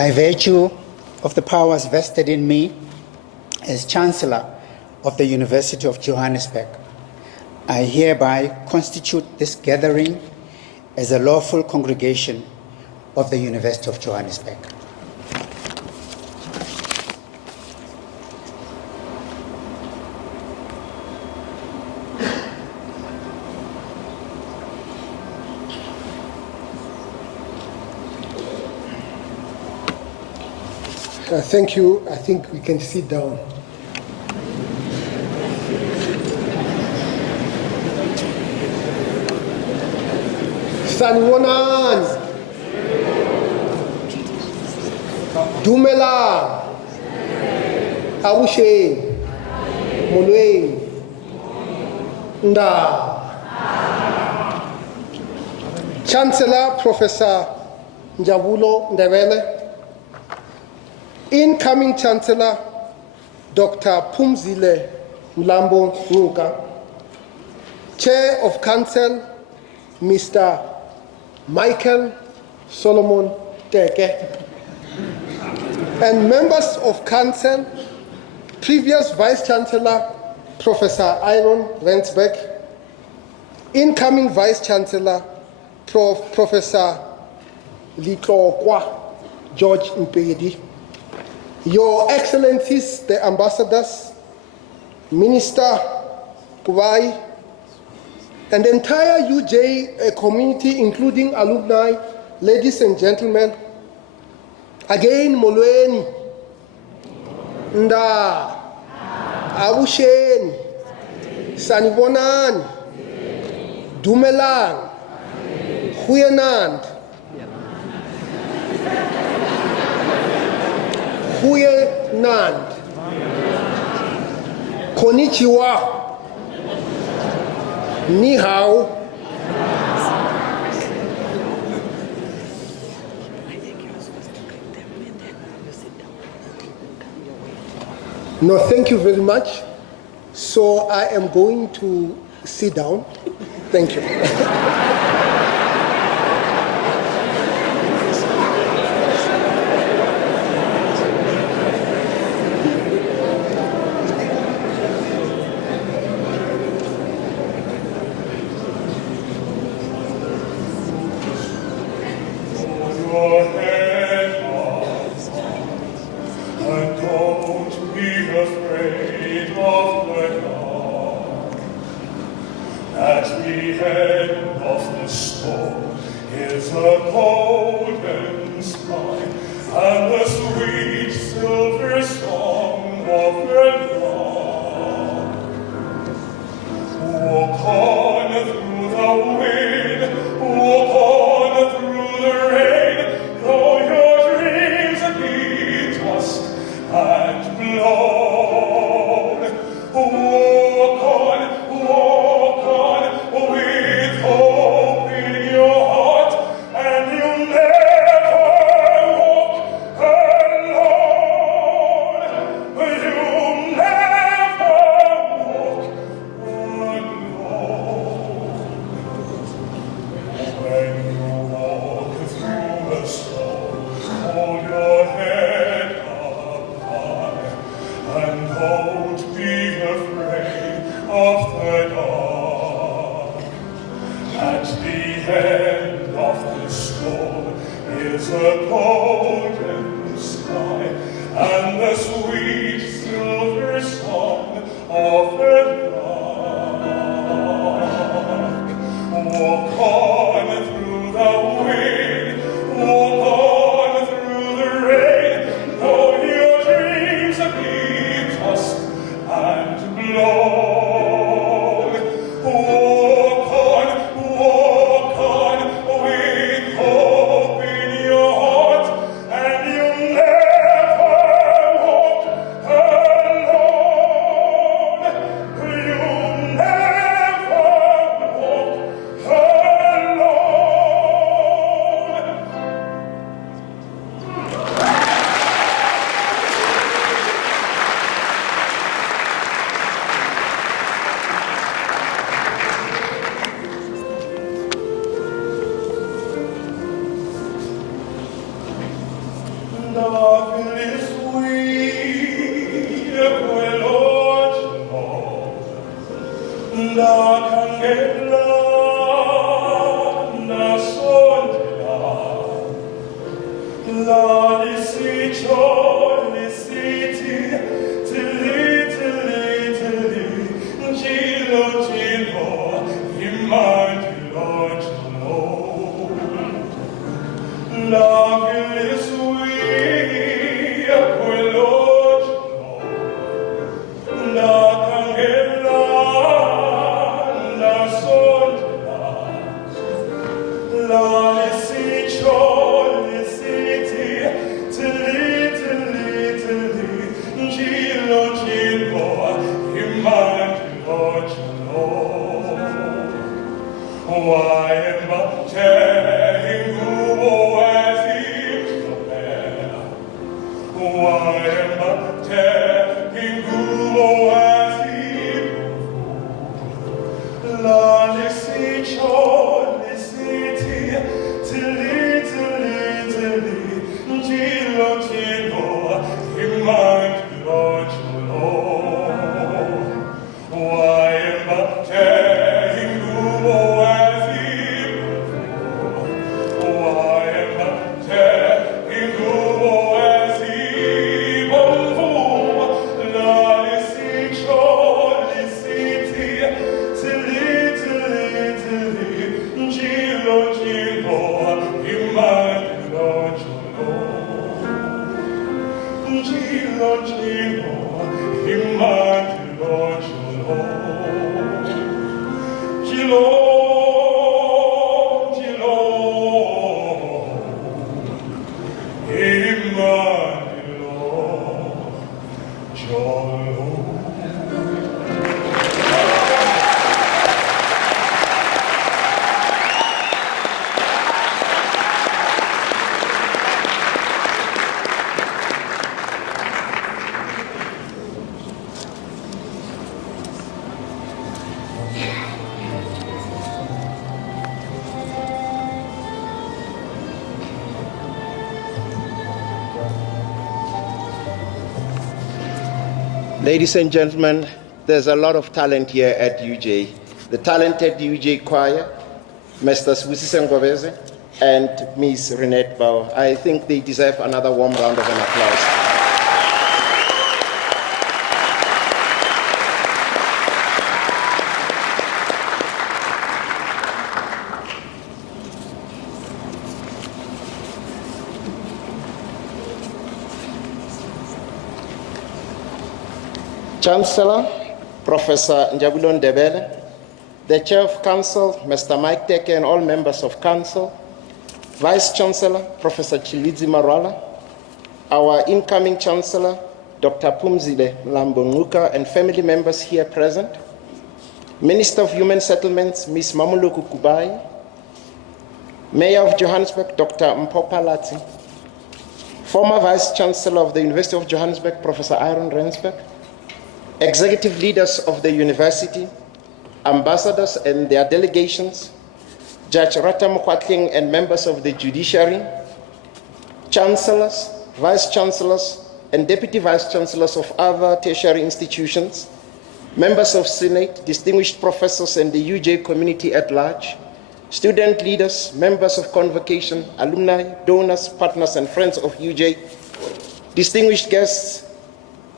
By virtue of the powers vested in me as Chancellor of the University of Johannesburg, I hereby constitute this gathering as a lawful congregation of the University of Johannesburg. Thank you. I think we can sit down. Sanibonani. Dumela. Abusheni. Molweni. Nda. Chancellor Professor Njabulo Ndebele. Incoming Chancellor, Dr. Phumzile Mlambo-Ngcuka, Chair of Council, Mr. Michael Solomon Teke, and members of Council, previous Vice Chancellor, Professor Aaron Rensbeck, incoming Vice Chancellor, Professor Litlokwa George Mpedi, Your Excellencies, the Ambassadors, Minister Kuwai, and the entire UJ community, including alumni, ladies and gentlemen, again, molweni, nda, abusheni, sanibonani, dumelang, goeienaand, goeienaand, konnichiwa, ni hao. No, thank you very much. So I am going to sit down. Thank you. Walk on with hope in your heart. Ladies and gentlemen, there's a lot of talent here at UJ. The talented UJ choir, Mr. Phumzile Mlambo-Ngcuka and Ms. Renette Bauer. I think they deserve another warm round of an applause. Chancellor, Professor Njabulo Ndebele, the Chair of Council, Mr. Mike Teke, and all members of Council, Vice Chancellor, Professor Chilidzi Marwala, our incoming Chancellor, Dr. Phumzile Mlambo-Ngcuka, and family members here present, Minister of Human Settlements, Ms. Mamuluku Kubai, Mayor of Johannesburg, Dr. Mpho Phalatse, former Vice Chancellor of the University of Johannesburg, Professor Aaron Rensburg, executive leaders of the university, ambassadors and their delegations, Judge Rata Mokwatling and members of the judiciary, chancellors, vice chancellors, and deputy vice chancellors of other tertiary institutions, members of Senate, distinguished professors and the UJ community at large, student leaders, members of convocation, alumni, donors, partners, and friends of UJ, distinguished guests,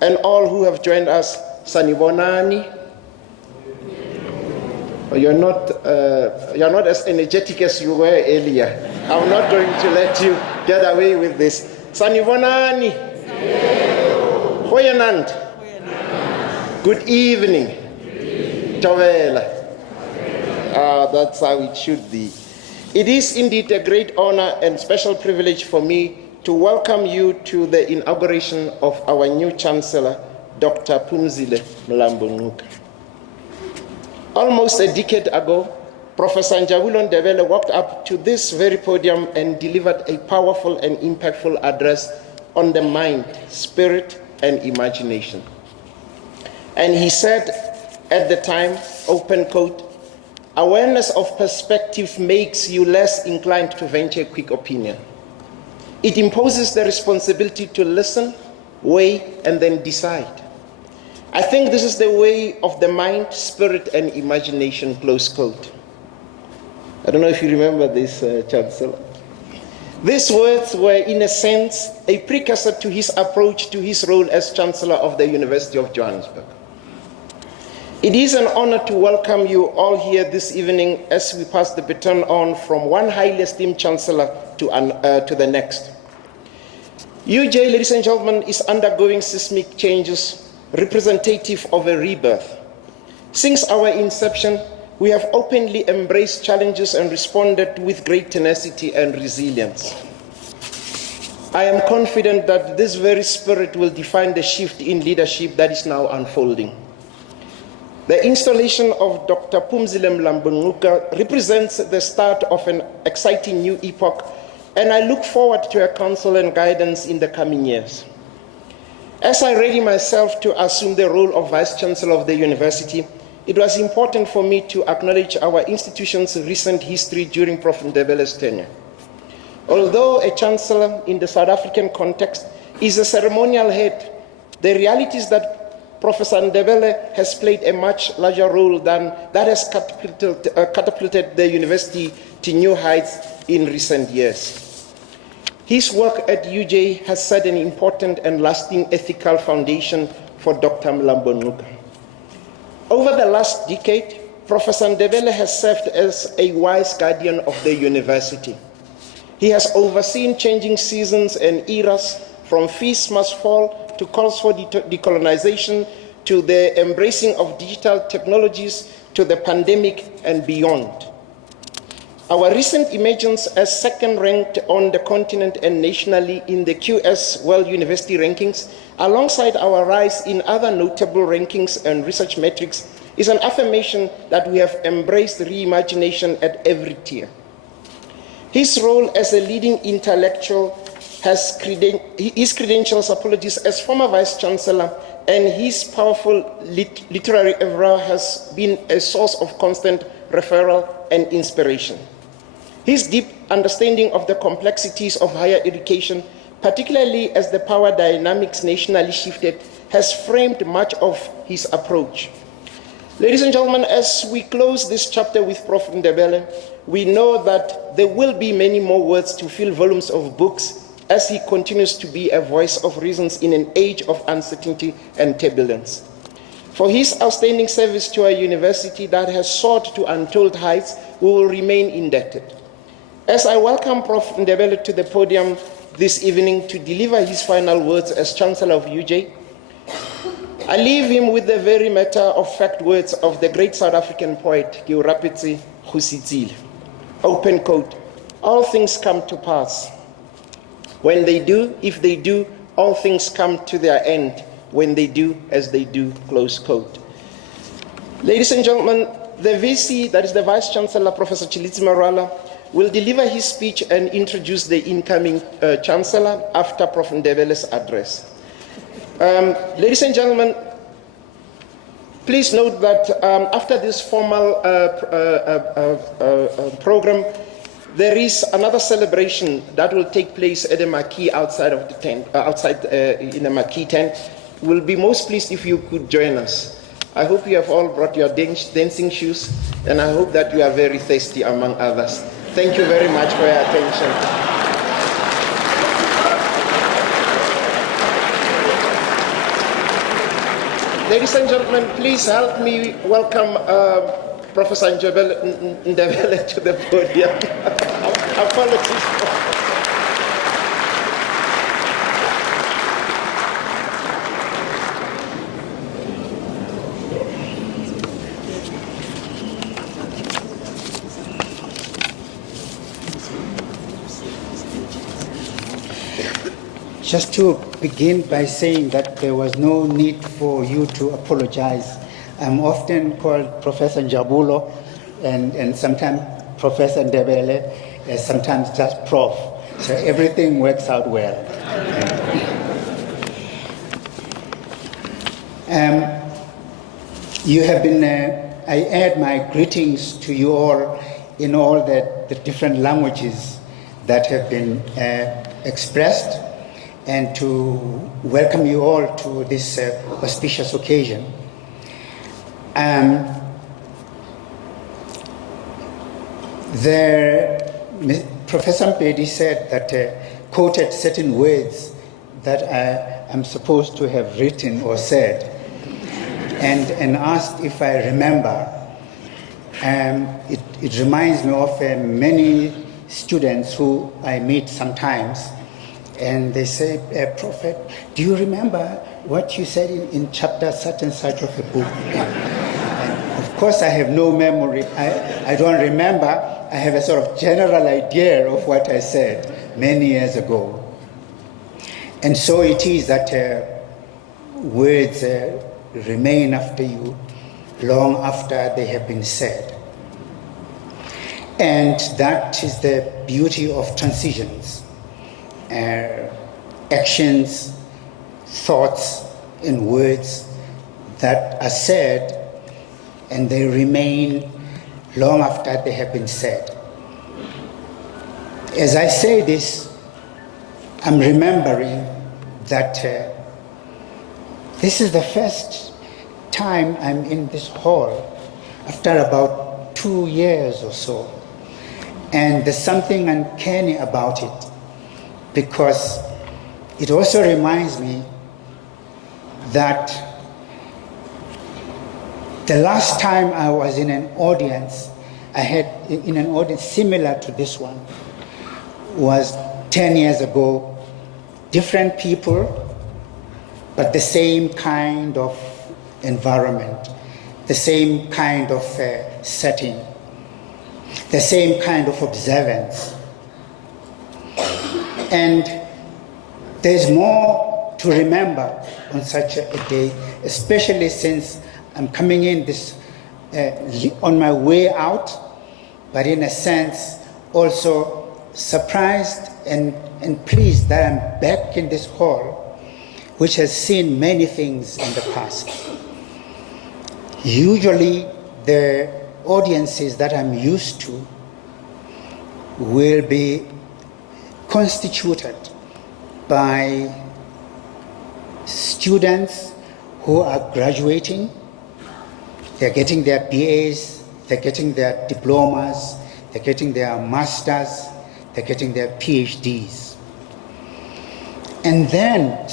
and all who have joined us. Sanibonani. You're not as energetic as you were earlier. I'm not going to let you get away with this. Sanibonani. Hoyanand. Good evening. Tawela. That's how it should be. It is indeed a great honor and special privilege for me to welcome you to the inauguration of our new Chancellor, Dr. Phumzile Mlambo-Ngcuka. Almost a decade ago, Professor Njabulo Ndebele walked up to this very podium and delivered a powerful and impactful address on the mind, spirit, and imagination. And he said at the time, open quote, "Awareness of perspective makes you less inclined to venture a quick opinion. It imposes the responsibility to listen, weigh, and then decide. I think this is the way of the mind, spirit, and imagination, close quote. I don't know if you remember this, Chancellor. These words were, in a sense, a precursor to his approach to his role as Chancellor of the University of Johannesburg. It is an honor to welcome you all here this evening as we pass the baton on from one highly esteemed Chancellor to the next. UJ, ladies and gentlemen, is undergoing seismic changes representative of a rebirth. Since our inception, we have openly embraced challenges and responded with great tenacity and resilience. I am confident that this very spirit will define the shift in leadership that is now unfolding. The installation of Dr. Phumzile Mlambo-Ngcuka represents the start of an exciting new epoch, and I look forward to her counsel and guidance in the coming years. As I ready myself to assume the role of Vice Chancellor of the University, it was important for me to acknowledge our institution's recent history during Prof. Ndebele's tenure. Although a Chancellor in the South African context is a ceremonial head, the reality is that Professor Ndebele has played a much larger role than that has catapulted the university to new heights in recent years. His work at UJ has set an important and lasting ethical foundation for Dr. Mlambo-Ngcuka. Over the last decade, Professor Ndebele has served as a wise guardian of the university. He has overseen changing seasons and eras, from feasts must fall to calls for decolonization, to the embracing of digital technologies, to the pandemic and beyond. Our recent emergence as second ranked on the continent and nationally in the QS World University Rankings, alongside our rise in other notable rankings and research metrics, is an affirmation that we have embraced reimagination at every tier. His role as a leading intellectual, his credentials, apologies, as former Vice Chancellor, and his powerful literary oeuvre has been a source of constant referral and inspiration. His deep understanding of the complexities of higher education, particularly as the power dynamics nationally shifted, has framed much of his approach. Ladies and gentlemen, as we close this chapter with Prof. Ndebele, we know that there will be many more words to fill volumes of books as he continues to be a voice of reasons in an age of uncertainty and turbulence. For his outstanding service to our university that has soared to untold heights, we will remain indebted. As I welcome Prof. Ndebele to the podium this evening to deliver his final words as Chancellor of UJ, I leave him with the very matter-of-fact words of the great South African poet, Phumzile. Open quote, "All things come to pass. When they do, if they do, all things come to their end. When they do, as they do," close quote. Ladies and gentlemen, the VC, that is the Vice Chancellor, Professor Tshilidzi Marwala, will deliver his speech and introduce the incoming Chancellor after Prof. Ndebele's address. Ladies and gentlemen, please note that after this formal program, there is another celebration that will take place at a marquee outside of the tent, in a marquee tent. We'll be most pleased if you could join us. I hope you have all brought your dancing shoes, and I hope that you are very thirsty, among others. Thank you very much for your attention. Ladies and gentlemen, please help me welcome Professor Njabulo Ndebele to the podium. Apologies. Just to begin by saying that there was no need for you to apologize. I'm often called Professor Njabulo and sometimes Professor Ndebele, sometimes just Prof. So everything works out well. You have been, I add my greetings to you all in all the different languages that have been expressed. and to welcome you all to this auspicious occasion. Professor Mpedi said that, quoted certain words that I am supposed to have written or said, and asked if I remember. It reminds me of many students who I meet sometimes, and they say, Prophet, do you remember what you said in chapter such and such of a book? And of course, I have no memory. I don't remember. I have a sort of general idea of what I said many years ago. And so it is that words remain after you long after they have been said. And that is the beauty of transitions. Actions, thoughts, and words that are said, and they remain long after they have been said. As I say this, I'm remembering that this is the first time I'm in this hall after about 2 years or so. And there's something uncanny about it, because it also reminds me that the last time I was in an audience, in an audience similar to this one, was 10 years ago. Different people, but the same kind of environment, the same kind of setting, the same kind of observance. And there's more to remember on such a day, especially since I'm coming in this on my way out, but in a sense also surprised and pleased that I'm back in this hall, which has seen many things in the past. Usually the audiences that I'm used to will be constituted by students who are graduating. They're getting their BAs, they're getting their diplomas, they're getting their masters, they're getting their PhDs. And then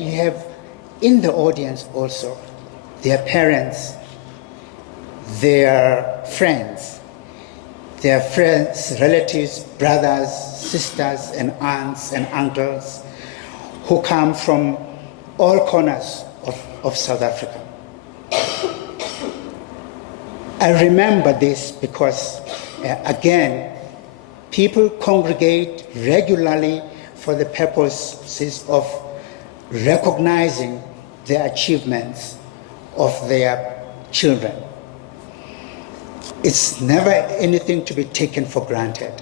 you have in the audience also their parents, their friends, relatives, brothers, sisters, and aunts and uncles who come from all corners of South Africa. I remember this because, again, people congregate regularly for the purposes of recognizing the achievements of their children. It's never anything to be taken for granted.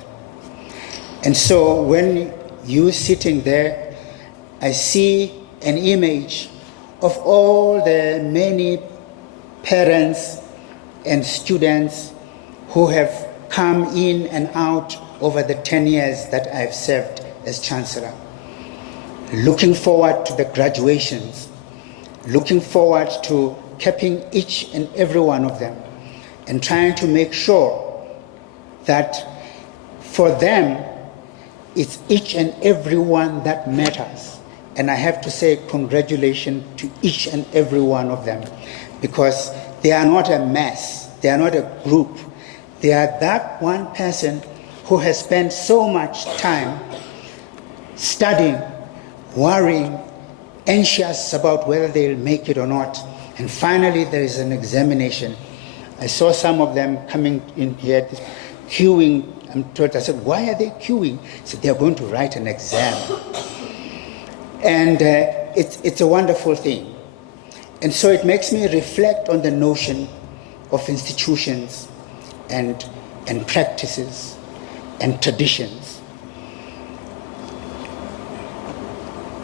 And so when you're sitting there, I see an image of all the many parents and students who have come in and out over the 10 years that I've served as Chancellor, looking forward to the graduations, looking forward to capping each and every one of them, and trying to make sure that for them, it's each and every one that matters. And I have to say congratulations to each and every one of them, because they are not a mass, they are not a group. They are that one person who has spent so much time studying, worrying, anxious about whether they'll make it or not. And finally, there is an examination. I saw some of them coming in here, queuing. I said, why are they queuing? He said, they're going to write an exam. And it's a wonderful thing. And so it makes me reflect on the notion of institutions and practices and traditions.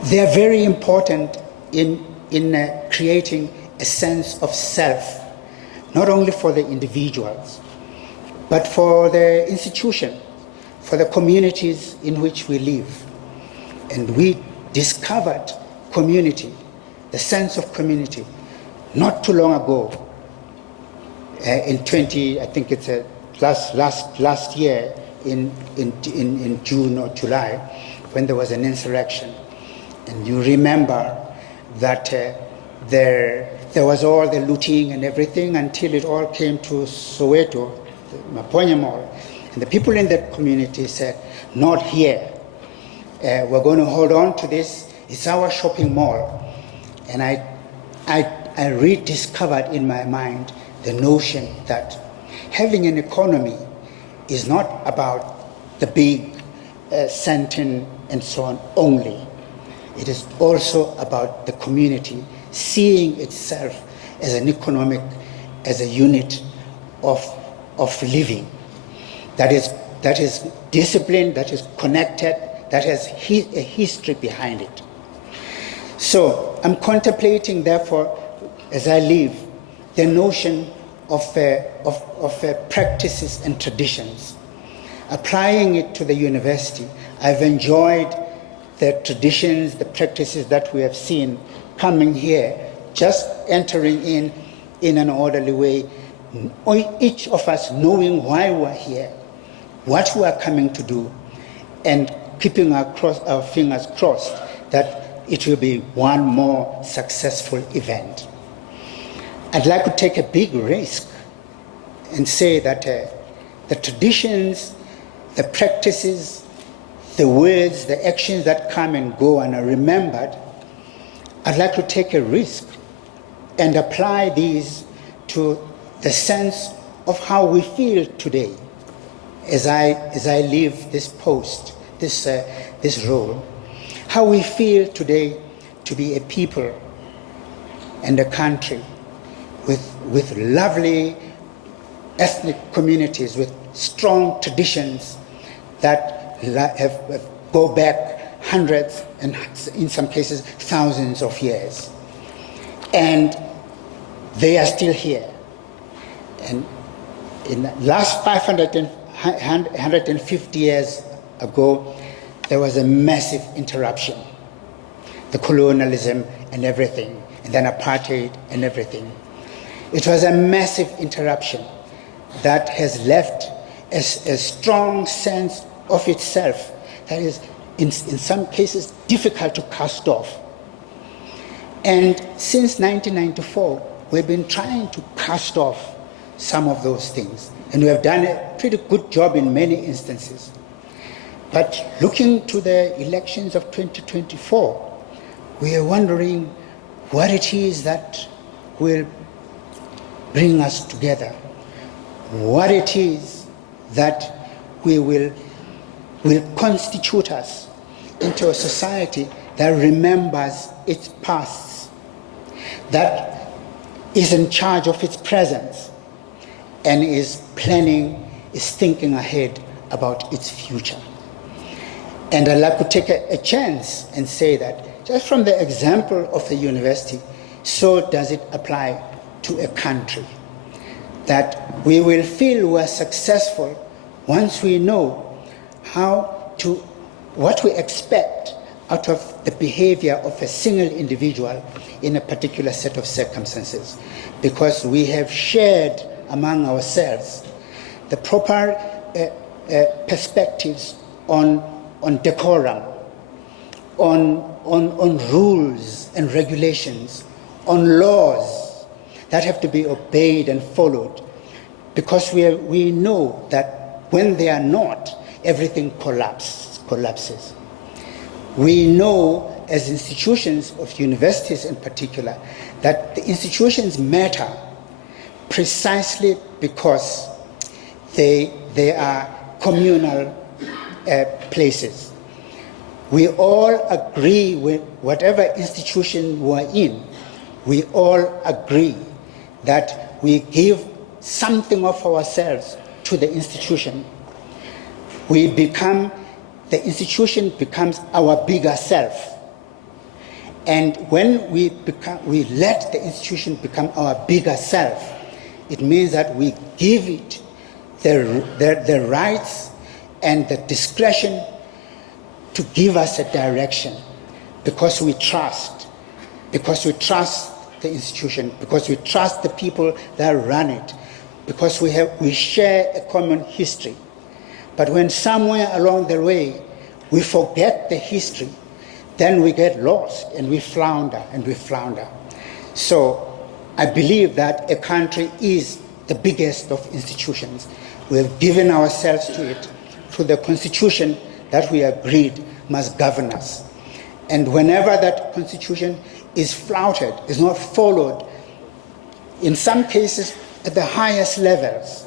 They are very important in creating a sense of self, not only for the individuals, but for the institution, for the communities in which we live. And we discovered community, the sense of community, not too long ago. I think it's last year in June or July, when there was an insurrection. And you remember that there was all the looting and everything until it all came to Soweto, the Maponya Mall. And the people in that community said, not here. We're going to hold on to this. It's our shopping mall. And I rediscovered in my mind the notion that having an economy is not about the big centre and so on only. It is also about the community seeing itself as an economic, as a unit of living that is disciplined, that is connected, that has a history behind it. So I'm contemplating, therefore, as I live, the notion of practices and traditions. Applying it to the university, I've enjoyed the traditions, the practices that we have seen coming here, just entering in an orderly way, each of us knowing why we're here, what we are coming to do, and keeping our fingers crossed that it will be one more successful event. I'd like to take a big risk and say that the traditions, the practices, the words, the actions that come and go and are remembered, I'd like to take a risk and apply these to the sense of how we feel today as I leave this post, this role, how we feel today to be a people and a country with lovely ethnic communities, with strong traditions that go back hundreds and in some cases thousands of years. And they are still here. And in the last 150 years ago, there was a massive interruption, the colonialism and everything, and then apartheid and everything. It was a massive interruption that has left a strong sense of itself that is, in some cases, difficult to cast off. And since 1994, we've been trying to cast off some of those things, and we have done a pretty good job in many instances. But looking to the elections of 2024, we are wondering what it is that will bring us together, what it is that will constitute us into a society that remembers its past, that is in charge of its presence, and is planning, is thinking ahead about its future. And I'd like to take a chance and say that just from the example of the university, so does it apply to a country. That we will feel we're successful once we know what we expect out of the behavior of a single individual in a particular set of circumstances, because we have shared among ourselves the proper perspectives on decorum, on rules and regulations, on laws that have to be obeyed and followed, because we know that when they are not, everything collapses. We know, as institutions of universities in particular, that the institutions matter precisely because they are communal places. We all agree with whatever institution we're in. We all agree that we give something of ourselves to the institution. The institution becomes our bigger self. And when we let the institution become our bigger self, it means that we give it the rights and the discretion to give us a direction, because we trust the institution, because we trust the people that run it, because we share a common history. But when somewhere along the way we forget the history, then we get lost and we flounder and we flounder. So I believe that a country is the biggest of institutions. We have given ourselves to it through the constitution that we agreed must govern us. And whenever that constitution is flouted, is not followed, in some cases at the highest levels,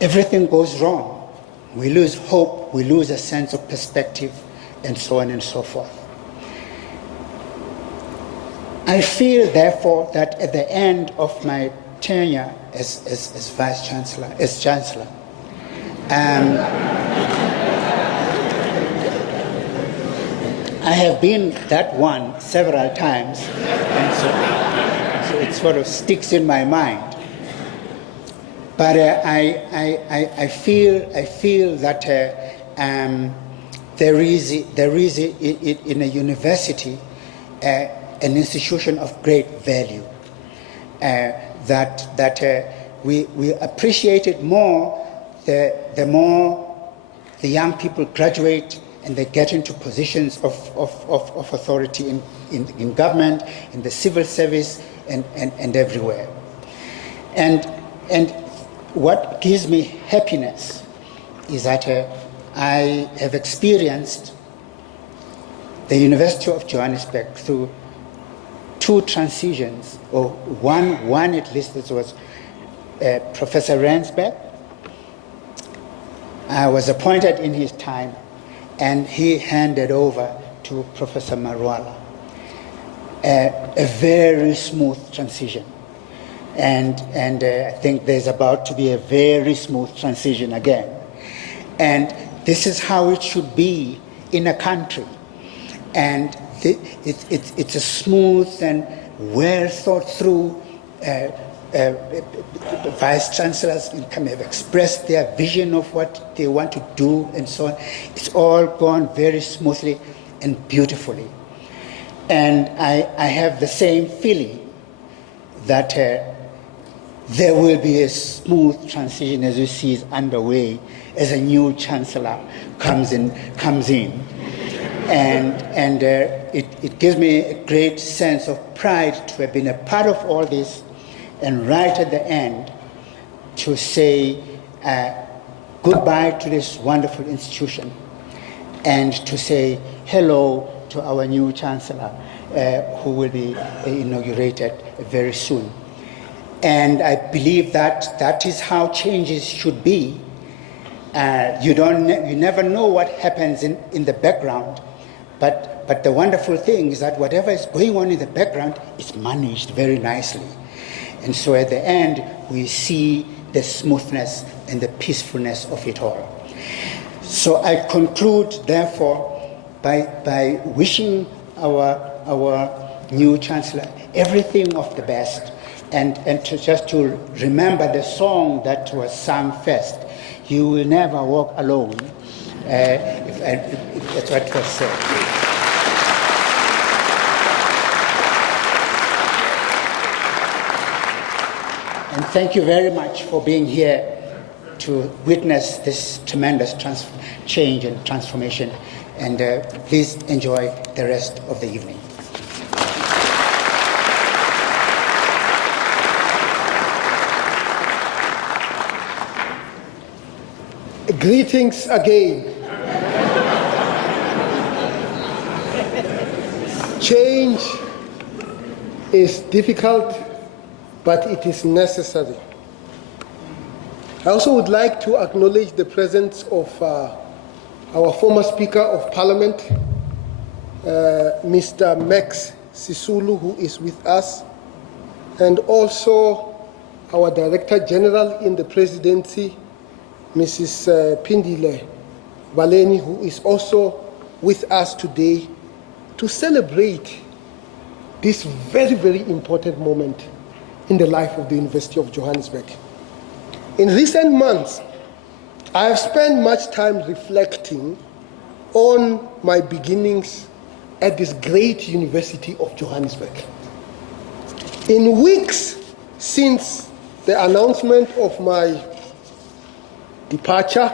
everything goes wrong. We lose hope, we lose a sense of perspective, and so on and so forth. I feel, therefore, that at the end of my tenure as Vice Chancellor, as Chancellor, I have been that one several times, and so it sort of sticks in my mind. But I feel that there is in a university an institution of great value, that we appreciate it more the more the young people graduate and they get into positions of authority in government, in the civil service, and everywhere. And what gives me happiness is that I have experienced the University of Johannesburg through two transitions, or one at least. This was Professor Rensberg. I was appointed in his time, and he handed over to Professor Marwala. A very smooth transition. And I think there's about to be a very smooth transition again. And this is how it should be in a country. And it's a smooth and well thought through. The vice chancellors have expressed their vision of what they want to do and so on. It's all gone very smoothly and beautifully. And I have the same feeling that there will be a smooth transition, as you see, is underway as a new chancellor comes in. And it gives me a great sense of pride to have been a part of all this, and right at the end to say goodbye to this wonderful institution, and to say hello to our new chancellor, who will be inaugurated very soon. And I believe that that is how changes should be. You never know what happens in the background, but the wonderful thing is that whatever is going on in the background is managed very nicely. And so at the end, we see the smoothness and the peacefulness of it all. So I conclude, therefore, by wishing our new chancellor everything of the best, and to remember the song that was sung first, "You will never walk alone," if that's what was said. And thank you very much for being here to witness this tremendous change and transformation. And please enjoy the rest of the evening. Greetings again. Change is difficult, but it is necessary. I also would like to acknowledge the presence of our former Speaker of Parliament, Mr. Max Sisulu, who is with us, and also our Director General in the Presidency, Mrs. Phumzile Mlambo-Ngcuka, who is also with us today to celebrate this very, very important moment in the life of the University of Johannesburg. In recent months, I have spent much time reflecting on my beginnings at this great University of Johannesburg. In weeks since the announcement of my departure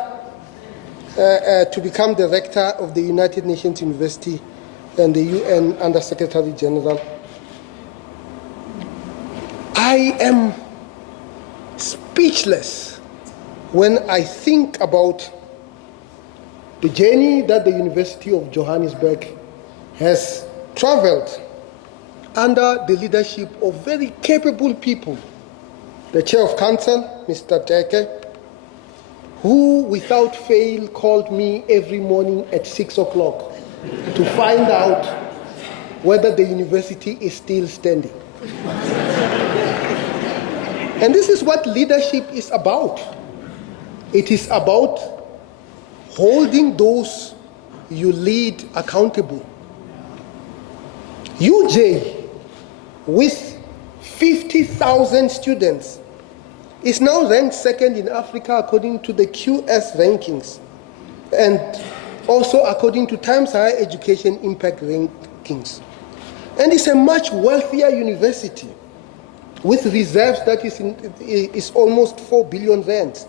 to become director of the United Nations University and the UN Under Secretary General, I am speechless when I think about the journey that the University of Johannesburg has traveled under the leadership of very capable people. The Chair of Council, Mr. Teke, who without fail called me every morning at 6 o'clock to find out whether the university is still standing. And this is what leadership is about. It is about holding those you lead accountable. UJ, with 50,000 students, is now ranked second in Africa according to the QS rankings, and also according to Times Higher Education Impact rankings. And it's a much wealthier university with reserves that is almost 4 billion rands.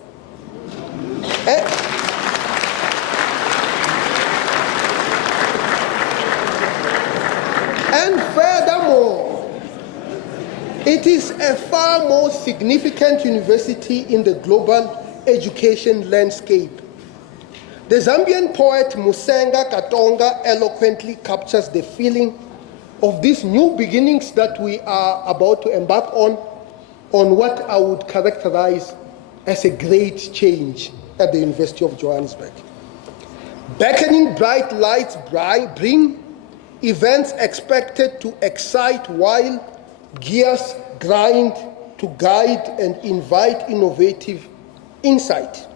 And furthermore, it is a far more significant university in the global education landscape. The Zambian poet Musenga Katonga eloquently captures the feeling of these new beginnings that we are about to embark on what I would characterize as a great change at the University of Johannesburg. Beckoning bright lights bring events expected to excite while gears grind to guide and invite innovative insight.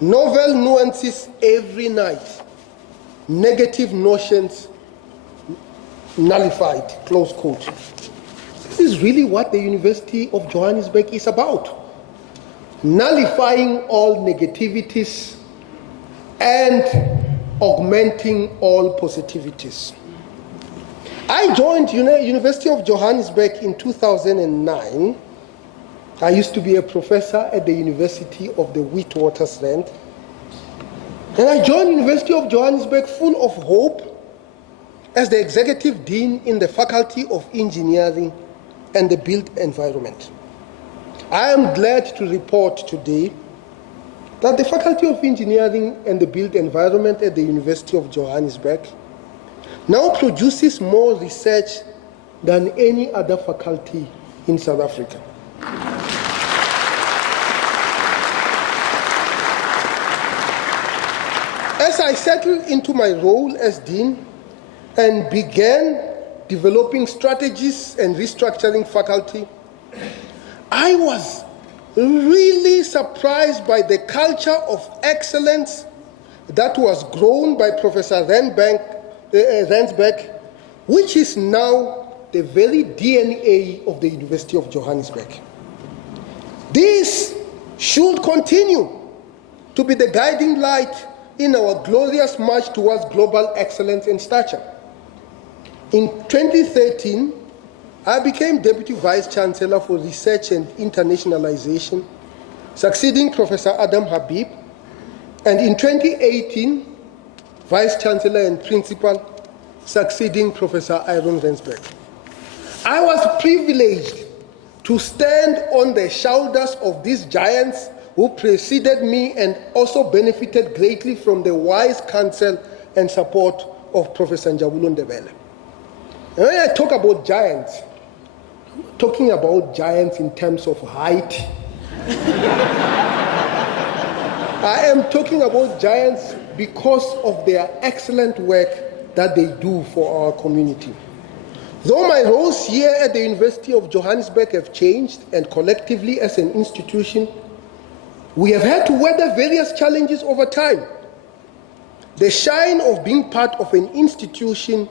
Novel nuances every night, negative notions nullified, close quote. This is really what the University of Johannesburg is about. Nullifying all negativities and augmenting all positivities. I joined University of Johannesburg in 2009. I used to be a professor at the University of the Witwatersrand. And I joined University of Johannesburg full of hope as the executive dean in the Faculty of Engineering and the Built Environment. I am glad to report today that the Faculty of Engineering and the Built Environment at the University of Johannesburg now produces more research than any other faculty in South Africa. As I settled into my role as dean and began developing strategies and restructuring faculty, I was really surprised by the culture of excellence that was grown by Professor Rensbeck, which is now the very DNA of the University of Johannesburg. This should continue to be the guiding light in our glorious march towards global excellence and stature. In 2013, I became Deputy Vice Chancellor for Research and Internationalization, succeeding Professor Adam Habib, and in 2018, Vice Chancellor and Principal, succeeding Professor Aaron Rensbeck. I was privileged to stand on the shoulders of these giants who preceded me and also benefited greatly from the wise counsel and support of Professor Njabulo Ndebele. And when I talk about giants, I'm talking about giants in terms of height. I am talking about giants because of their excellent work that they do for our community. Though my roles here at the University of Johannesburg have changed, and collectively as an institution, we have had to weather various challenges over time. The shine of being part of an institution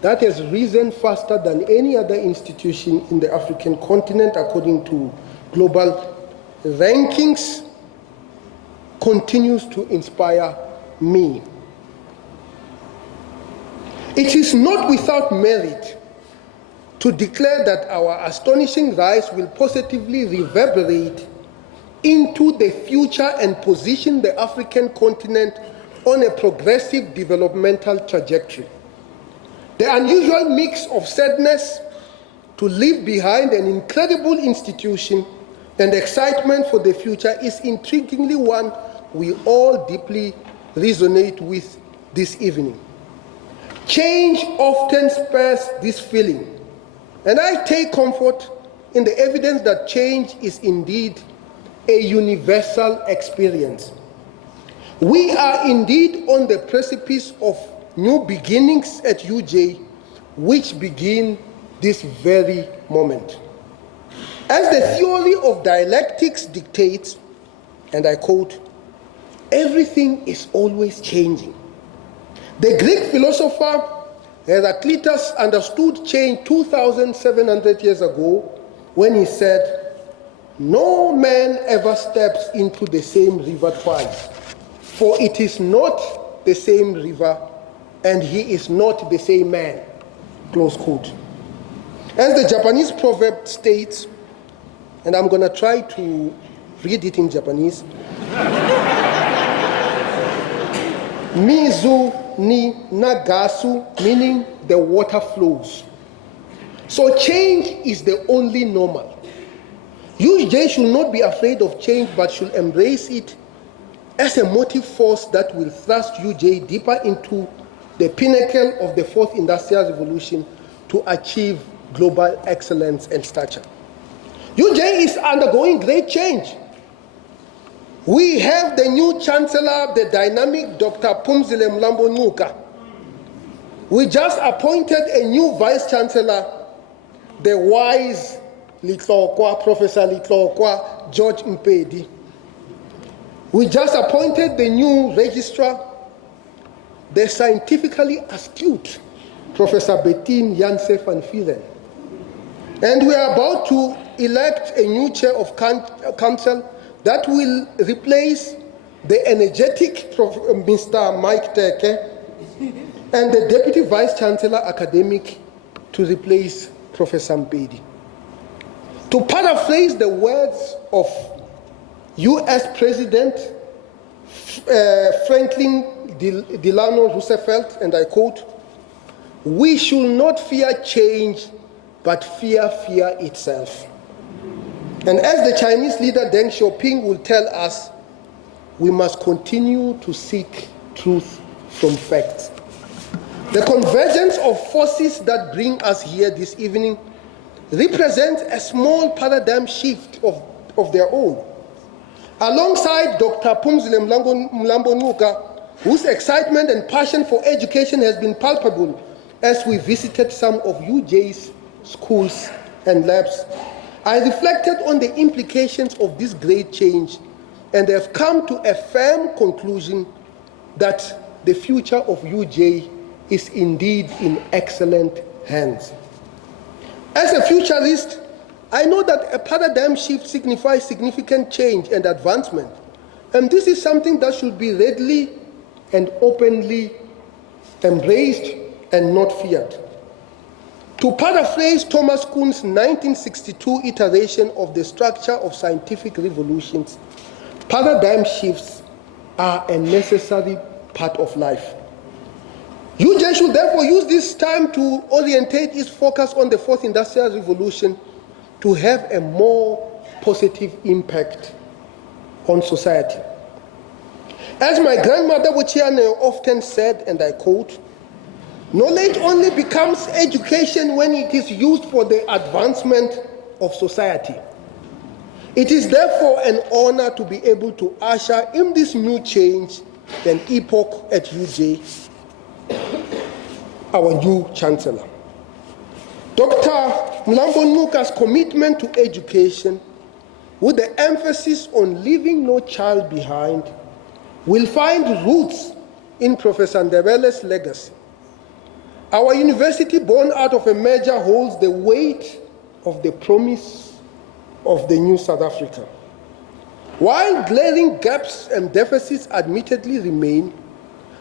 that has risen faster than any other institution in the African continent according to global rankings continues to inspire me. It is not without merit to declare that our astonishing rise will positively reverberate into the future and position the African continent on a progressive developmental trajectory. The unusual mix of sadness to leave behind an incredible institution and excitement for the future is intriguingly one we all deeply resonate with this evening. Change often spurs this feeling, and I take comfort in the evidence that change is indeed a universal experience. We are indeed on the precipice of new beginnings at UJ, which begin this very moment. As the theory of dialectics dictates, and I quote, everything is always changing. The Greek philosopher Heraclitus understood change 2,700 years ago when he said, "No man ever steps into the same river twice, for it is not the same river, and he is not the same man." Close quote. As the Japanese proverb states, and I'm going to try to read it in Japanese, Mizu ni nagasu, meaning the water flows. So change is the only normal. UJ should not be afraid of change, but should embrace it as a motive force that will thrust UJ deeper into the pinnacle of the fourth industrial revolution to achieve global excellence and stature. UJ is undergoing great change. We have the new Chancellor, the dynamic Dr. Phumzile Mlambo-Ngcuka. We just appointed a new Vice Chancellor, the wise Professor George Mpedi. We just appointed the new Registrar, the scientifically astute Professor Bettine Janse van Vieren. And we are about to elect a new Chair of Council that will replace the energetic Mr. Mike Teke and the Deputy Vice Chancellor Academic to replace Professor Mpedi. To paraphrase the words of US President Franklin Delano Roosevelt, and I quote, "We should not fear change, but fear itself." And as the Chinese leader Deng Xiaoping will tell us, we must continue to seek truth from facts. The convergence of forces that bring us here this evening represents a small paradigm shift of their own. Alongside Dr. Phumzile Mlambo-Ngcuka, whose excitement and passion for education has been palpable as we visited some of UJ's schools and labs, I reflected on the implications of this great change and have come to a firm conclusion that the future of UJ is indeed in excellent hands. As a futurist, I know that a paradigm shift signifies significant change and advancement, and this is something that should be readily and openly embraced and not feared. To paraphrase Thomas Kuhn's 1962 iteration of the structure of scientific revolutions, paradigm shifts are a necessary part of life. UJ should therefore use this time to orientate its focus on the fourth industrial revolution to have a more positive impact on society. As my grandmother Bochiane often said, and I quote, "Knowledge only becomes education when it is used for the advancement of society." It is therefore an honor to be able to usher in this new change and epoch at UJ, our new Chancellor. Dr. Mlambo-Ngcuka's commitment to education, with the emphasis on leaving no child behind, will find roots in Professor Ndebele's legacy. Our university, born out of a merger, holds the weight of the promise of the new South Africa. While glaring gaps and deficits admittedly remain,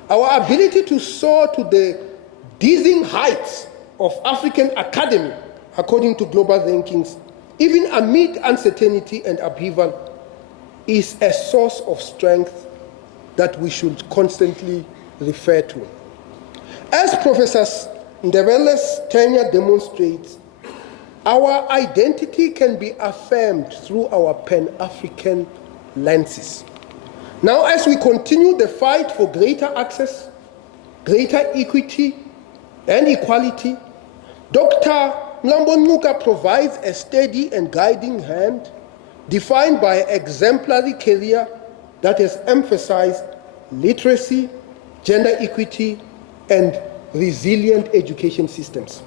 our ability to soar to the dizzying heights of African academy, according to global rankings, even amid uncertainty and upheaval, is a source of strength that we should constantly refer to. As Professor Ndebele's tenure demonstrates, our identity can be affirmed through our Pan-African lenses. Now, as we continue the fight for greater access, greater equity, and equality, Dr. Mlambo-Ngcuka provides a steady and guiding hand, defined by an exemplary career that has emphasized literacy, gender equity, and resilient education systems.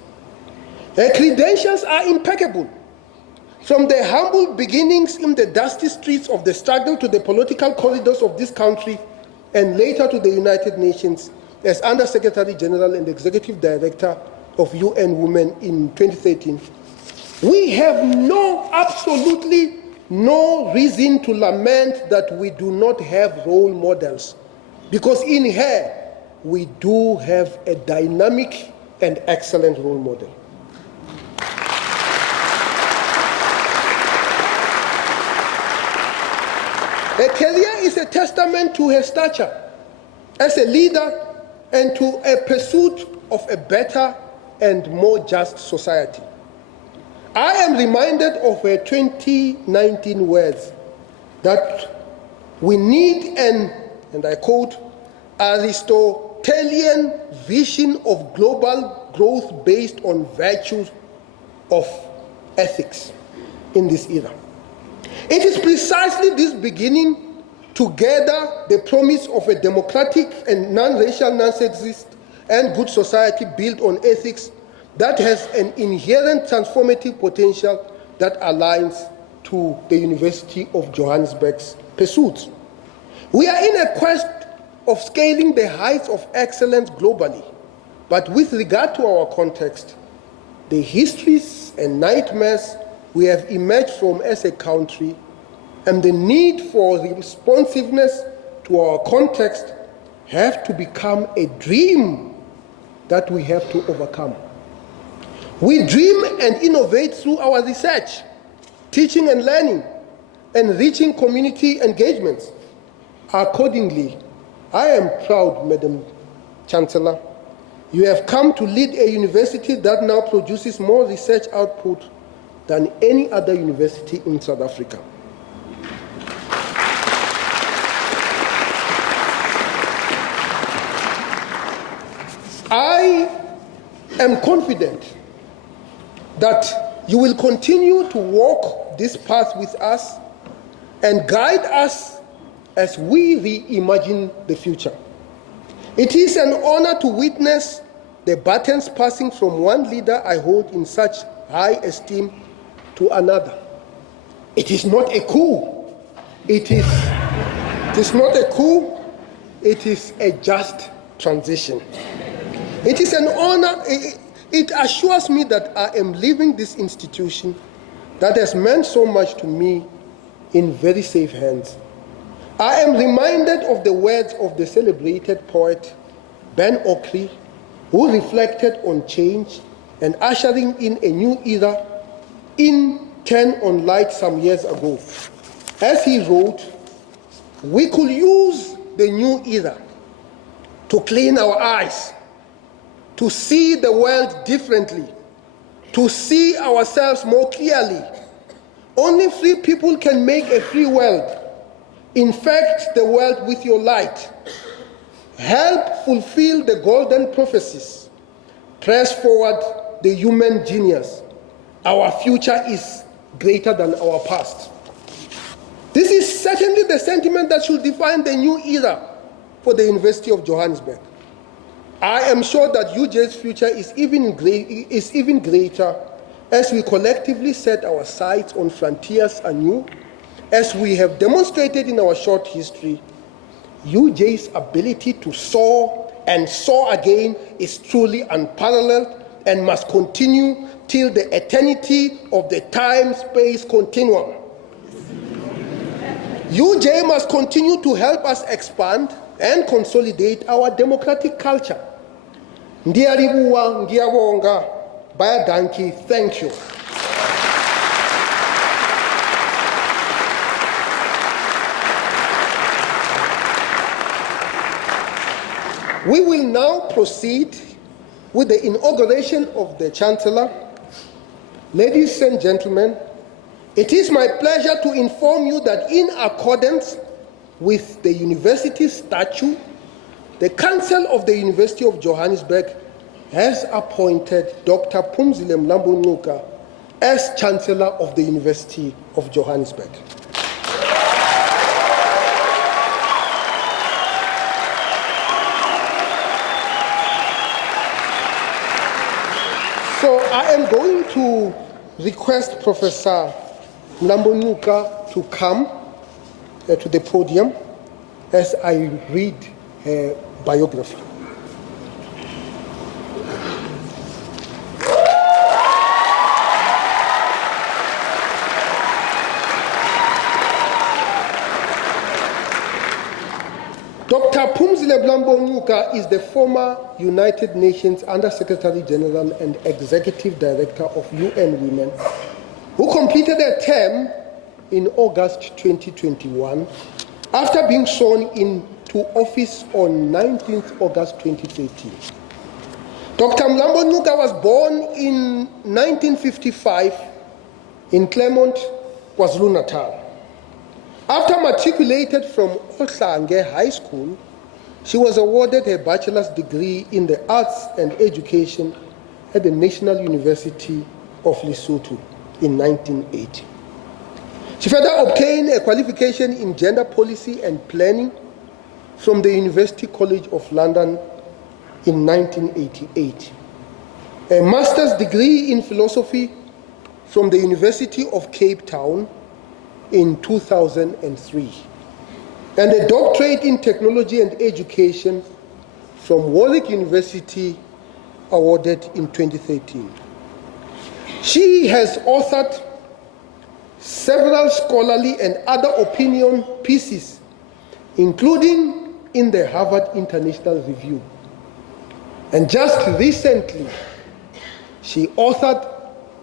Her credentials are impeccable. From the humble beginnings in the dusty streets of the struggle to the political corridors of this country, and later to the United Nations as Under-Secretary General and Executive Director of UN Women in 2013, we have absolutely no reason to lament that we do not have role models, because in her, we do have a dynamic and excellent role model. Her career is a testament to her stature as a leader and to a pursuit of a better and more just society. I am reminded of her 2019 words that we need an, and I quote, Aristotelian vision of global growth based on virtues of ethics in this era. It is precisely this beginning to gather the promise of a democratic and non-racial, non-sexist, and good society built on ethics that has an inherent transformative potential that aligns to the University of Johannesburg's pursuits. We are in a quest of scaling the heights of excellence globally, but with regard to our context, the histories and nightmares we have emerged from as a country and the need for responsiveness to our context have to become a dream that we have to overcome. We dream and innovate through our research, teaching and learning, and reaching community engagements. Accordingly, I am proud, Madam Chancellor, you have come to lead a university that now produces more research output than any other university in South Africa. I am confident that you will continue to walk this path with us and guide us as we reimagine the future. It is an honor to witness the batons passing from one leader I hold in such high esteem to another. It is not a coup. It is not a coup. It is a just transition. It is an honor. It assures me that I am leaving this institution that has meant so much to me in very safe hands. I am reminded of the words of the celebrated poet Ben Okri, who reflected on change and ushering in a new era in 10 on Light some years ago. As he wrote, we could use the new era to clean our eyes, to see the world differently, to see ourselves more clearly. Only free people can make a free world. Infect the world with your light. Help fulfill the golden prophecies. Press forward the human genius. Our future is greater than our past. This is certainly the sentiment that should define the new era for the University of Johannesburg. I am sure that UJ's future is even greater as we collectively set our sights on frontiers anew. As we have demonstrated in our short history, UJ's ability to soar and soar again is truly unparalleled and must continue till the eternity of the time-space continuum. UJ must continue to help us expand and consolidate our democratic culture. Ndiyalibuwa, ngiyabonga, bayadanki, thank you. We will now proceed with the inauguration of the Chancellor. Ladies and gentlemen, it is my pleasure to inform you that in accordance with the university statute, the Council of the University of Johannesburg has appointed Dr. Phumzile Mlambo-Ngcuka as Chancellor of the University of Johannesburg. So I am going to request Professor Mlambo-Ngcuka to come to the podium as I read her biography. Dr. Phumzile Mlambo-Ngcuka is the former United Nations Under-Secretary General and Executive Director of UN Women, who completed a term in August 2021 after being sworn into office on 19th August 2013. Dr. Mlambo-Ngcuka was born in 1955 in Claremont, KwaZulu-Natal. After matriculated from Outgoing High School, she was awarded her bachelor's degree in the arts and education at the National University of Lesotho in 1980. She further obtained a qualification in gender policy and planning from the University College of London in 1988, a master's degree in philosophy from the University of Cape Town in 2003, and a doctorate in technology and education from Warwick University, awarded in 2013. She has authored several scholarly and other opinion pieces, including in the Harvard International Review. And just recently, she authored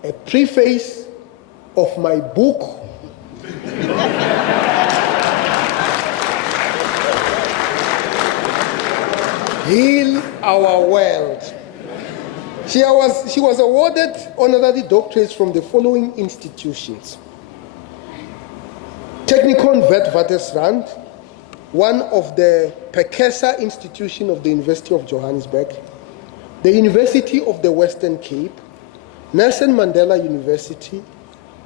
a preface of my book, Heal Our World. She was awarded honorary doctorates from the following institutions: Technikon Witwatersrand, one of the Pekesa institution of the University of Johannesburg, the University of the Western Cape, Nelson Mandela University,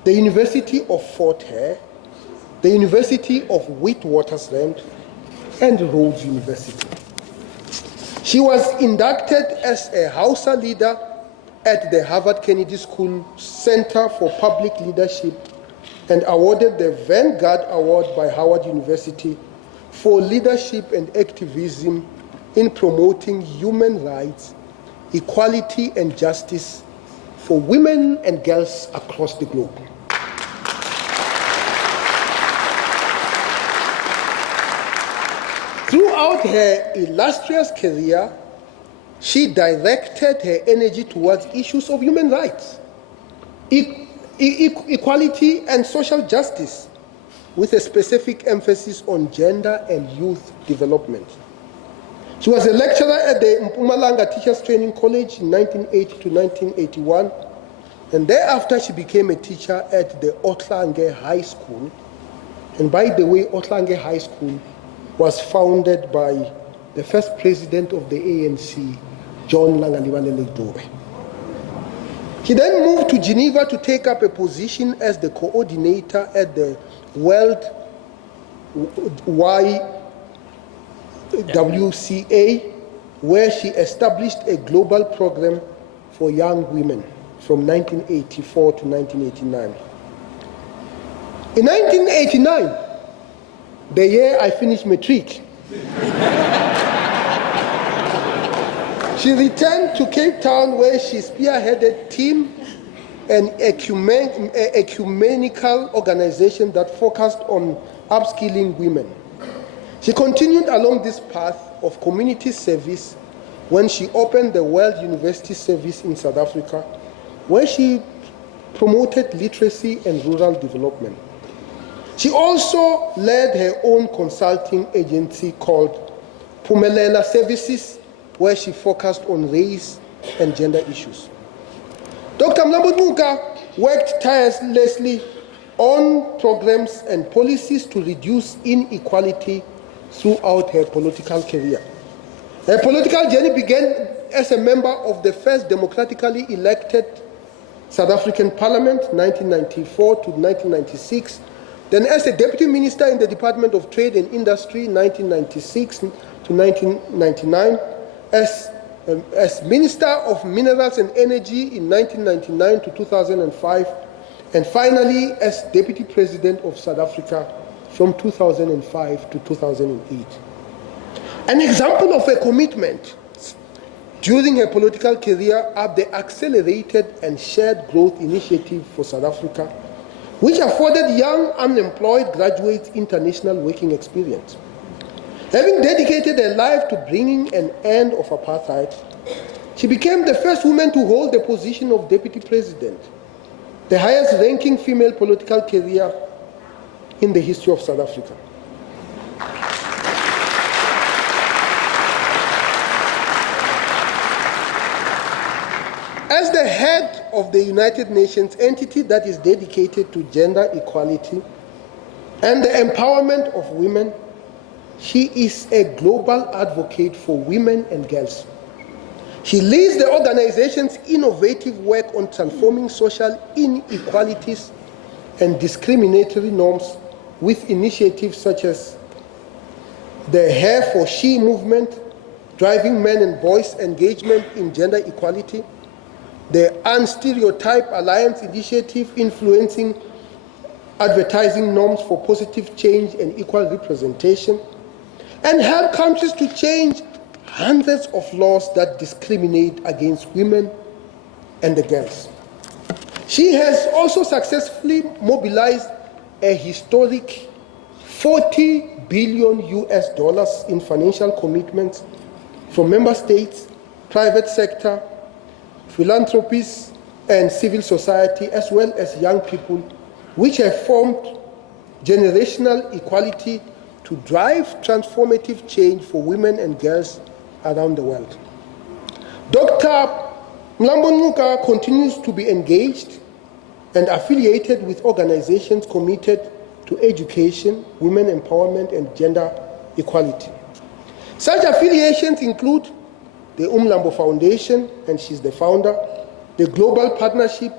the University of Fort Hare, the University of Witwatersrand, and Rhodes University. She was inducted as a Hausa leader at the Harvard Kennedy School Center for Public Leadership and awarded the Vanguard Award by Howard University for leadership and activism in promoting human rights, equality, and justice for women and girls across the globe. Throughout her illustrious career, she directed her energy towards issues of human rights, equality, and social justice, with a specific emphasis on gender and youth development. She was a lecturer at the Mpumalanga Teachers Training College in 1980 to 1981, and thereafter she became a teacher at the Outgoing High School. And by the way, Outgoing High School was founded by the first president of the ANC, John Langalibalele Dube. He then moved to Geneva to take up a position as the coordinator at the World YWCA, where she established a global program for young women from 1984 to 1989. In 1989, the year I finished matric, she returned to Cape Town, where she spearheaded TEAM, an ecumenical organization that focused on upskilling women. She continued along this path of community service when she opened the World University Service in South Africa, where she promoted literacy and rural development. She also led her own consulting agency called Phumelela Services, where she focused on race and gender issues. Dr. Mlambo-Ngcuka worked tirelessly on programs and policies to reduce inequality throughout her political career. Her political journey began as a member of the first democratically elected South African Parliament, 1994 to 1996, then as a deputy minister in the Department of Trade and Industry, 1996 to 1999, as Minister of Minerals and Energy in 1999 to 2005, and finally as Deputy President of South Africa from 2005 to 2008. An example of a commitment during her political career are the Accelerated and Shared Growth Initiative for South Africa, which afforded young unemployed graduates international working experience. Having dedicated her life to bringing an end of apartheid, she became the first woman to hold the position of Deputy President, the highest ranking female political career in the history of South Africa. As the head of the United Nations entity that is dedicated to gender equality and the empowerment of women, she is a global advocate for women and girls. She leads the organization's innovative work on transforming social inequalities and discriminatory norms with initiatives such as the Hair for She movement, driving men and boys' engagement in gender equality, the Unstereotype Alliance initiative influencing advertising norms for positive change and equal representation, and help countries to change hundreds of laws that discriminate against women and the girls. She has also successfully mobilized a historic $40 billion in financial commitments from member states, private sector, philanthropists, and civil society, as well as young people, which have formed generational equality to drive transformative change for women and girls around the world. Dr. Mlambo-Ngcuka continues to be engaged and affiliated with organizations committed to education, women empowerment, and gender equality. Such affiliations include the Mlambo Foundation, and she's the founder, the Global Partnership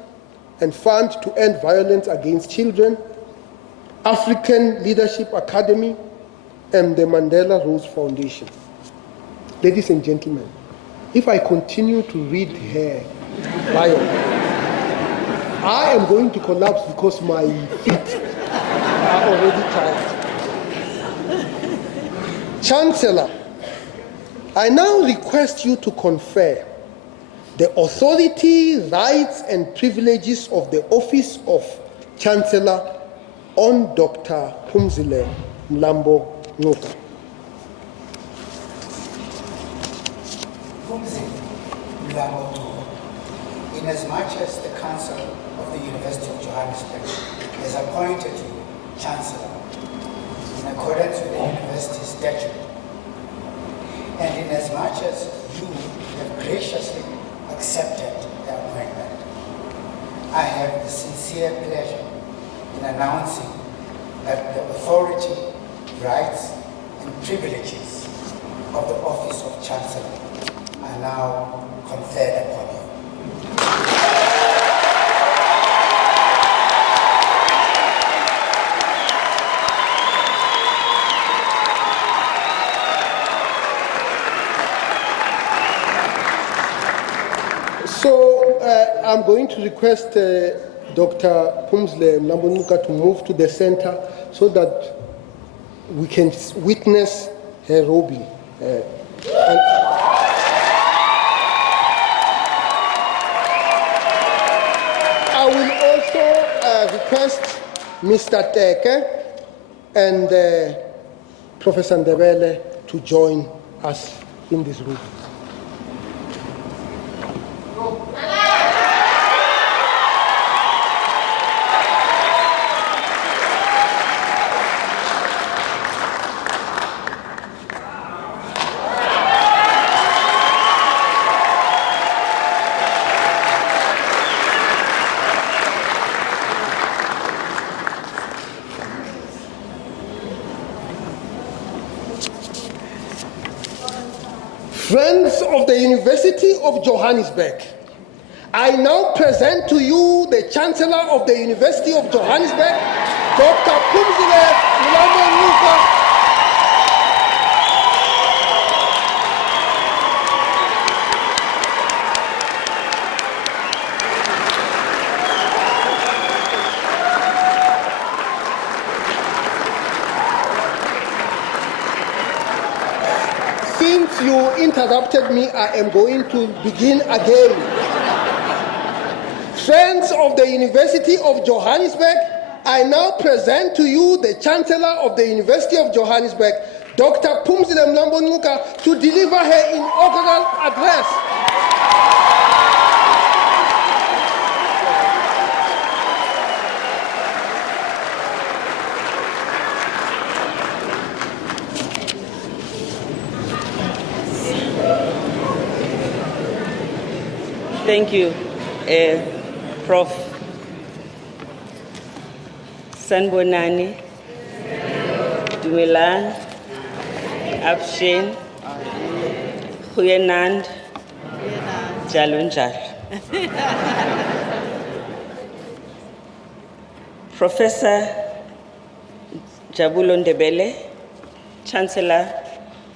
and Fund to End Violence Against Children, African Leadership Academy, and the Mandela Rose Foundation. Ladies and gentlemen, if I continue to read her bio, I am going to collapse because my feet are already tired. Chancellor, I now request you to confer the authority, rights, and privileges of the office of Chancellor on Dr. Phumzile Mlambo-Ngcuka. Phumzile Mlambo-Ngcuka, inasmuch as the Council of the University of Johannesburg has appointed you Chancellor in accordance with the university statute, and inasmuch as you have graciously accepted the appointment, I have the sincere pleasure in announcing that the authority, rights, and privileges of the office of Chancellor are now conferred upon you. So I'm going to request Dr. Phumzile Mlambo-Ngcuka to move to the center so that we can witness her robing. I will also request Mr. Teke and Professor Ndebele to join us in this room. Friends of the University of Johannesburg, I now present to you the Chancellor of the University of Johannesburg, Dr. Phumzile Mlambo-Ngcuka. Since you interrupted me, I am going to begin again. Friends of the University of Johannesburg, I now present to you the Chancellor of the University of Johannesburg, Dr. Phumzile Mlambo-Ngcuka, to deliver her inaugural address. Thank you, Prof. Sanbonani, Dumelan, Abshin, Huyenand, Jalunjar. Professor Njabulo Ndebele, Chancellor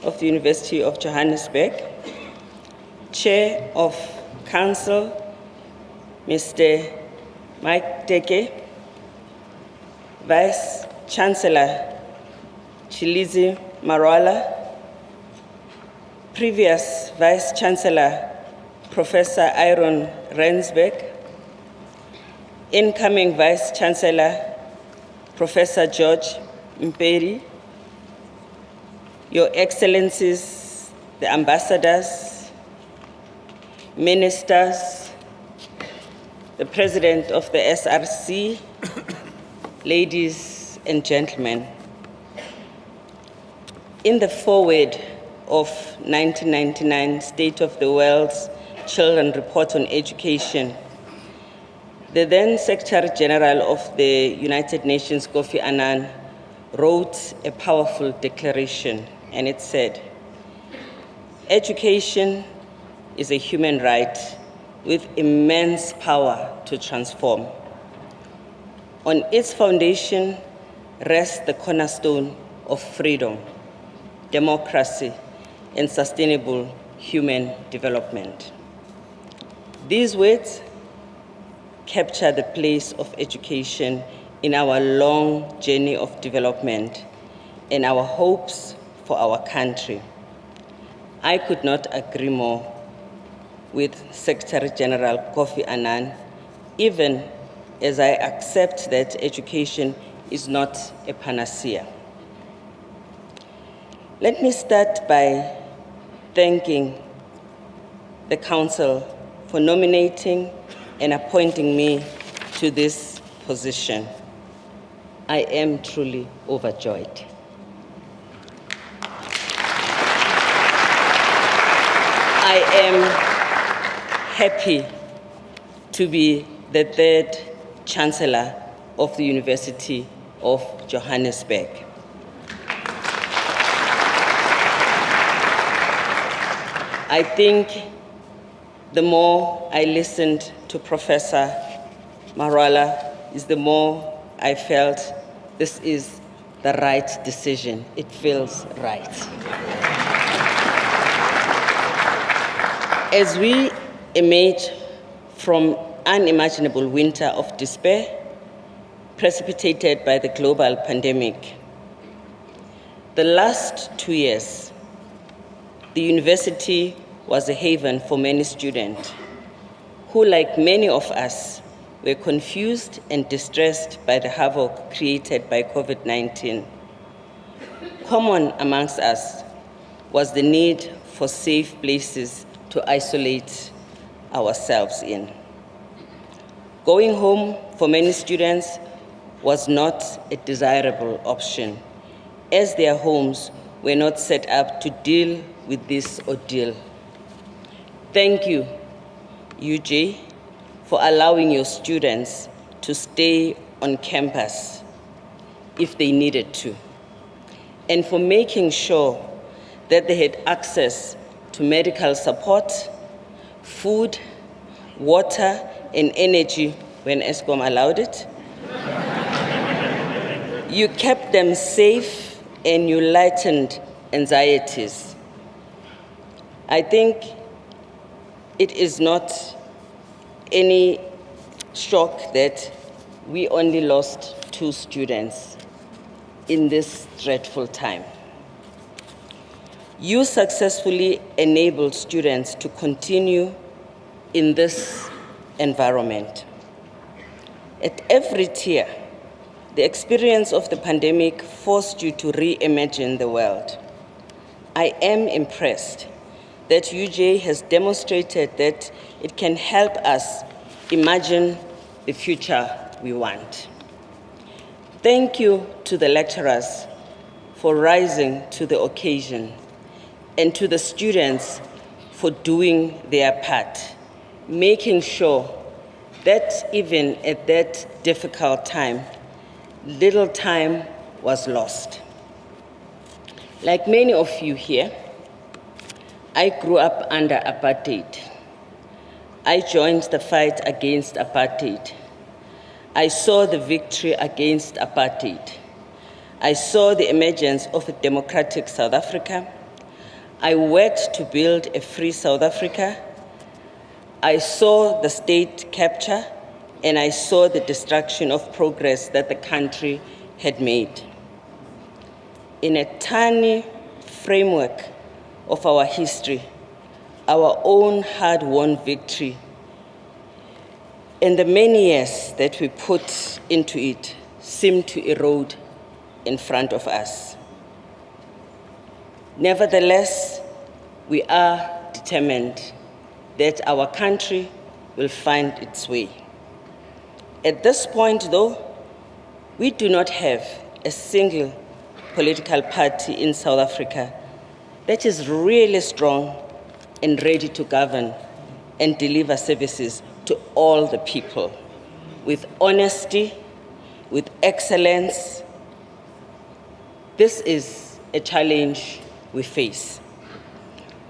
of the University of Johannesburg, Chair of Council, Mr. Mike Teke, Vice Chancellor Chilizi Marwala, previous Vice Chancellor Professor Aaron Rensbeck, incoming Vice Chancellor Professor George Mperi, Your Excellencies, the ambassadors, ministers, the President of the SRC, ladies and gentlemen. In the foreword of 1999 State of the World's Children Report on Education, the then Secretary General of the United Nations, Kofi Annan, wrote a powerful declaration, and it said, "Education is a human right with immense power to transform. On its foundation rests the cornerstone of freedom, democracy, and sustainable human development." These words capture the place of education in our long journey of development and our hopes for our country. I could not agree more with Secretary General Kofi Annan, even as I accept that education is not a panacea. Let me start by thanking the Council for nominating and appointing me to this position. I am truly overjoyed. I am happy to be the third Chancellor of the University of Johannesburg. I think the more I listened to Professor Marwala, is the more I felt this is the right decision. It feels right. As we emerge from unimaginable winter of despair precipitated by the global pandemic, the last 2 years, the university was a haven for many students who, like many of us, were confused and distressed by the havoc created by COVID-19. Common amongst us was the need for safe places to isolate ourselves in. Going home for many students was not a desirable option, as their homes were not set up to deal with this ordeal. Thank you, UJ, for allowing your students to stay on campus if they needed to, and for making sure that they had access to medical support, food, water, and energy when Eskom allowed it. You kept them safe and you lightened anxieties. I think it is not any shock that we only lost 2 students in this dreadful time. You successfully enabled students to continue in this environment. At every tier, the experience of the pandemic forced you to reimagine the world. I am impressed that UJ has demonstrated that it can help us imagine the future we want. Thank you to the lecturers for rising to the occasion and to the students for doing their part, making sure that even at that difficult time, little time was lost. Like many of you here, I grew up under apartheid. I joined the fight against apartheid. I saw the victory against apartheid. I saw the emergence of a democratic South Africa. I worked to build a free South Africa. I saw the state capture, and I saw the destruction of progress that the country had made. In a tiny framework of our history, our own hard-won victory, and the many years that we put into it seem to erode in front of us. Nevertheless, we are determined that our country will find its way. At this point, though, we do not have a single political party in South Africa that is really strong and ready to govern and deliver services to all the people with honesty, with excellence. This is a challenge we face.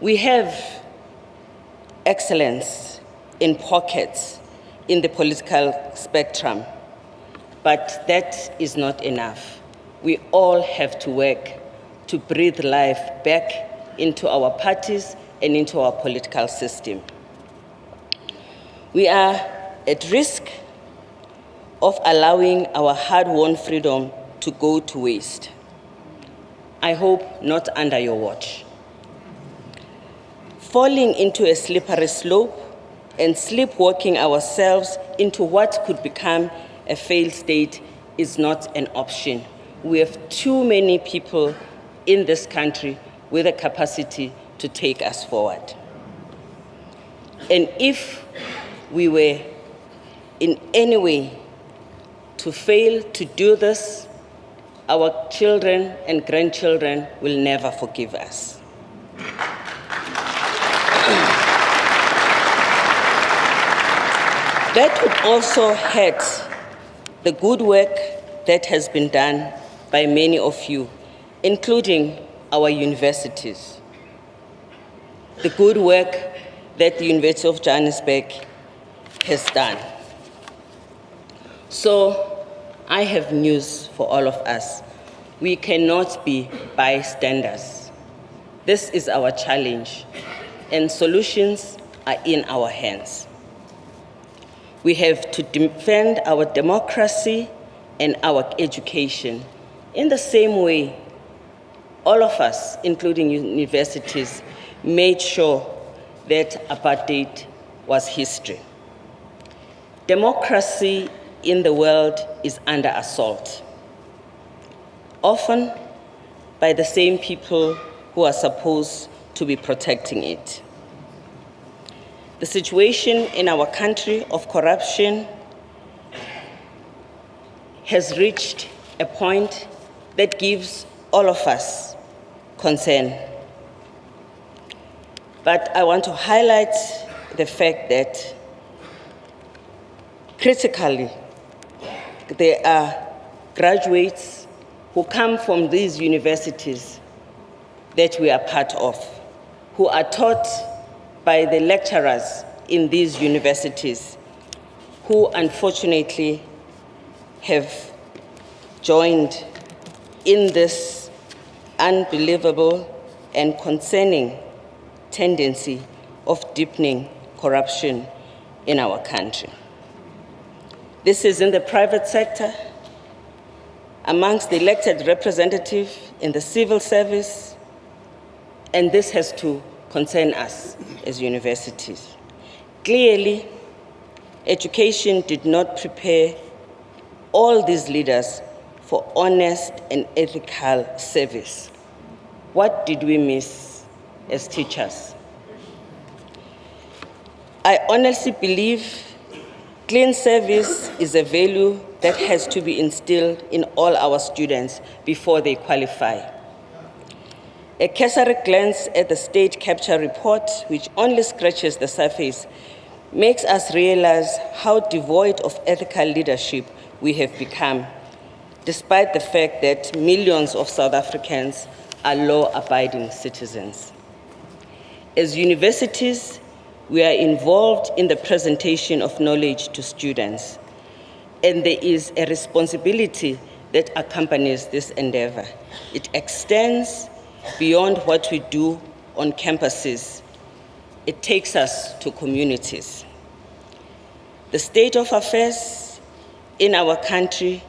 We have excellence in pockets in the political spectrum, but that is not enough. We all have to work to breathe life back into our parties and into our political system. We are at risk of allowing our hard-won freedom to go to waste. I hope not under your watch. Falling into a slippery slope and sleepwalking ourselves into what could become a failed state is not an option. We have too many people in this country with the capacity to take us forward. And if we were in any way to fail to do this, our children and grandchildren will never forgive us. That would also hurt the good work that has been done by many of you, including our universities. The good work that the University of Johannesburg has done. So I have news for all of us. We cannot be bystanders. This is our challenge, and solutions are in our hands. We have to defend our democracy and our education in the same way all of us, including universities, made sure that apartheid was history. Democracy in the world is under assault, often by the same people who are supposed to be protecting it. The situation in our country of corruption has reached a point that gives all of us concern. But I want to highlight the fact that critically, there are graduates who come from these universities that we are part of. who are taught by the lecturers in these universities, who unfortunately have joined in this unbelievable and concerning tendency of deepening corruption in our country. This is in the private sector, amongst the elected representatives in the civil service, and this has to concern us as universities. Clearly, education did not prepare all these leaders for honest and ethical service. What did we miss as teachers? I honestly believe clean service is a value that has to be instilled in all our students before they qualify. A cursory glance at the state capture report, which only scratches the surface, makes us realize how devoid of ethical leadership we have become, despite the fact that millions of South Africans are law-abiding citizens. As universities, we are involved in the presentation of knowledge to students, and there is a responsibility that accompanies this endeavor. It extends beyond what we do on campuses. It takes us to communities. The state of affairs in our country,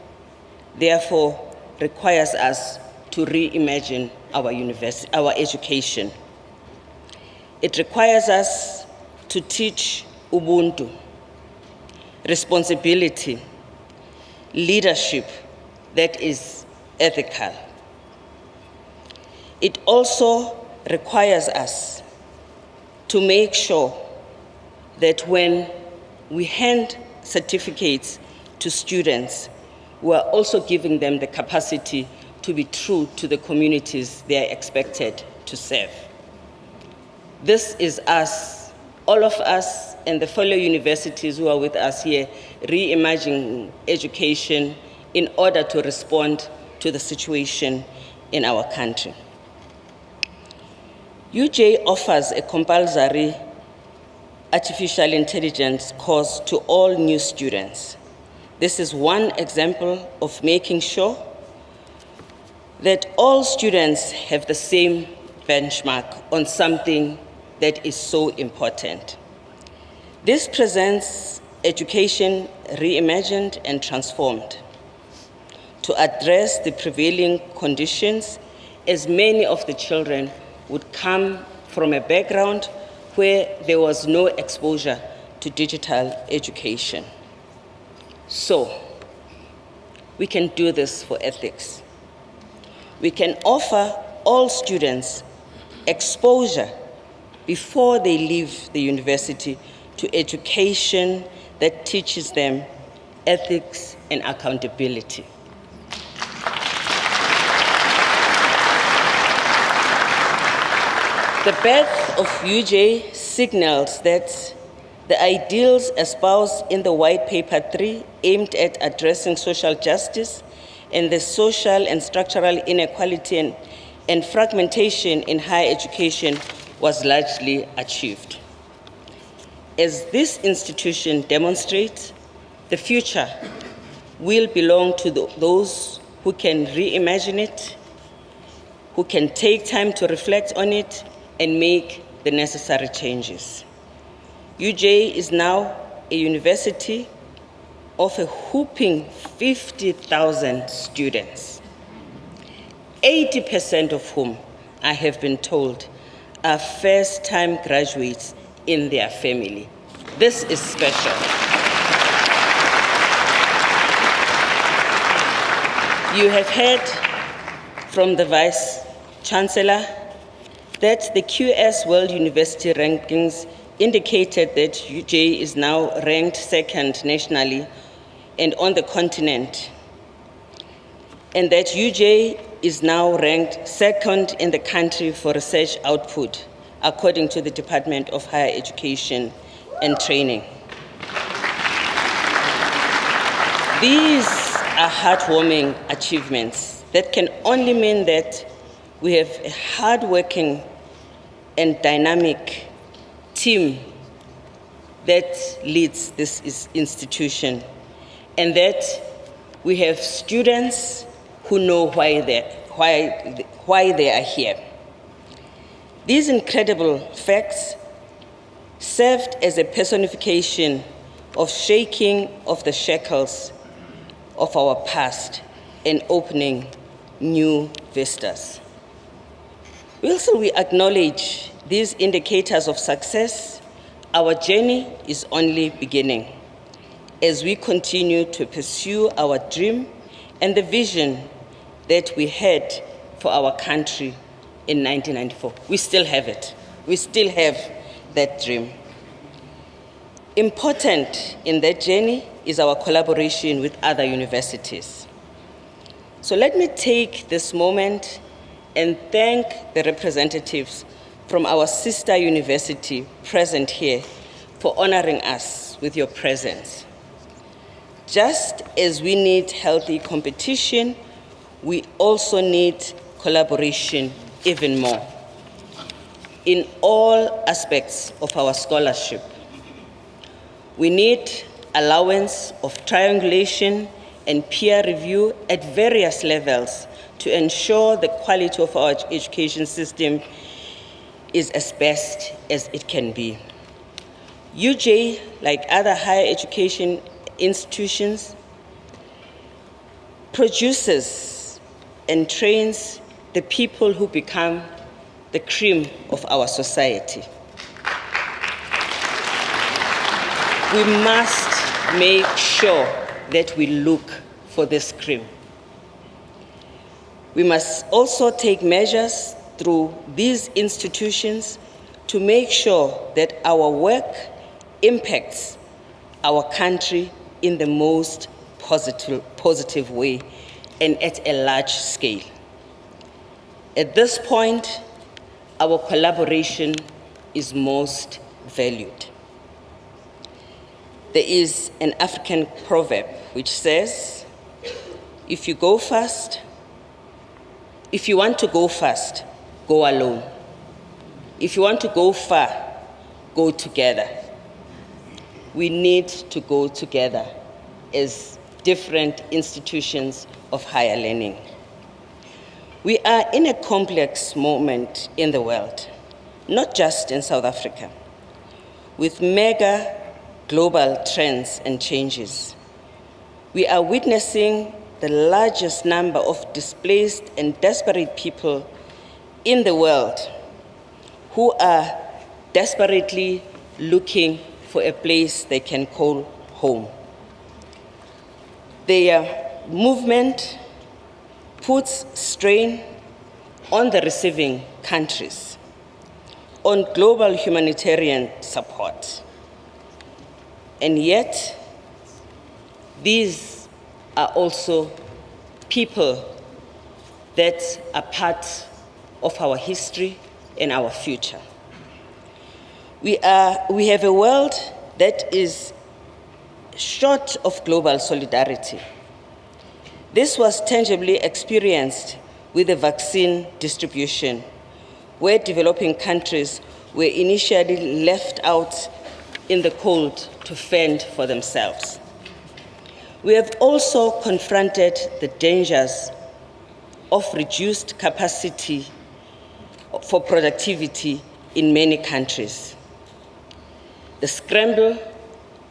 therefore, requires us to reimagine our education. It requires us to teach Ubuntu, responsibility, leadership that is ethical. It also requires us to make sure that when we hand certificates to students, we are also giving them the capacity to be true to the communities they are expected to serve. This is us, all of us and the fellow universities who are with us here, reimagining education in order to respond to the situation in our country. UJ offers a compulsory artificial intelligence course to all new students. This is one example of making sure that all students have the same benchmark on something that is so important. This presents education reimagined and transformed to address the prevailing conditions, as many of the children would come from a background where there was no exposure to digital education. So, we can do this for ethics. We can offer all students exposure before they leave the university to education that teaches them ethics and accountability. The birth of UJ signals that the ideals espoused in the White Paper 3 aimed at addressing social justice and the social and structural inequality and fragmentation in higher education was largely achieved. As this institution demonstrates, the future will belong to those who can reimagine it, who can take time to reflect on it and make the necessary changes. UJ is now a university of a whopping 50,000 students, 80% of whom, I have been told, are first-time graduates in their family. This is special. You have heard from the Vice Chancellor that the QS World University rankings indicated that UJ is now ranked second nationally and on the continent, and that UJ is now ranked second in the country for research output, according to the Department of Higher Education and Training. These are heartwarming achievements that can only mean that we have a hardworking and dynamic team that leads this institution, and that we have students who know why they are here. These incredible facts served as a personification of shaking of the shackles of our past and opening new vistas. Whilst we acknowledge these indicators of success, our journey is only beginning as we continue to pursue our dream and the vision that we had for our country in 1994. We still have it. We still have that dream. Important in that journey is our collaboration with other universities. So let me take this moment and thank the representatives from our sister university present here for honoring us with your presence. Just as we need healthy competition, we also need collaboration even more in all aspects of our scholarship. We need allowance of triangulation and peer review at various levels to ensure the quality of our education system is as best as it can be. UJ, like other higher education institutions, produces and trains the people who become the cream of our society. We must make sure that we look for this cream. We must also take measures through these institutions to make sure that our work impacts our country in the most positive way and at a large scale. At this point, our collaboration is most valued. There is an African proverb which says, if you want to go fast, go alone. If you want to go far, go together. We need to go together as different institutions of higher learning. We are in a complex moment in the world, not just in South Africa, with mega global trends and changes. We are witnessing the largest number of displaced and desperate people in the world who are desperately looking for a place they can call home. Their movement puts strain on the receiving countries, on global humanitarian support. And yet, these are also people that are part of our history and our future. We have a world that is short of global solidarity. This was tangibly experienced with the vaccine distribution, where developing countries were initially left out in the cold to fend for themselves. We have also confronted the dangers of reduced capacity for productivity in many countries. The scramble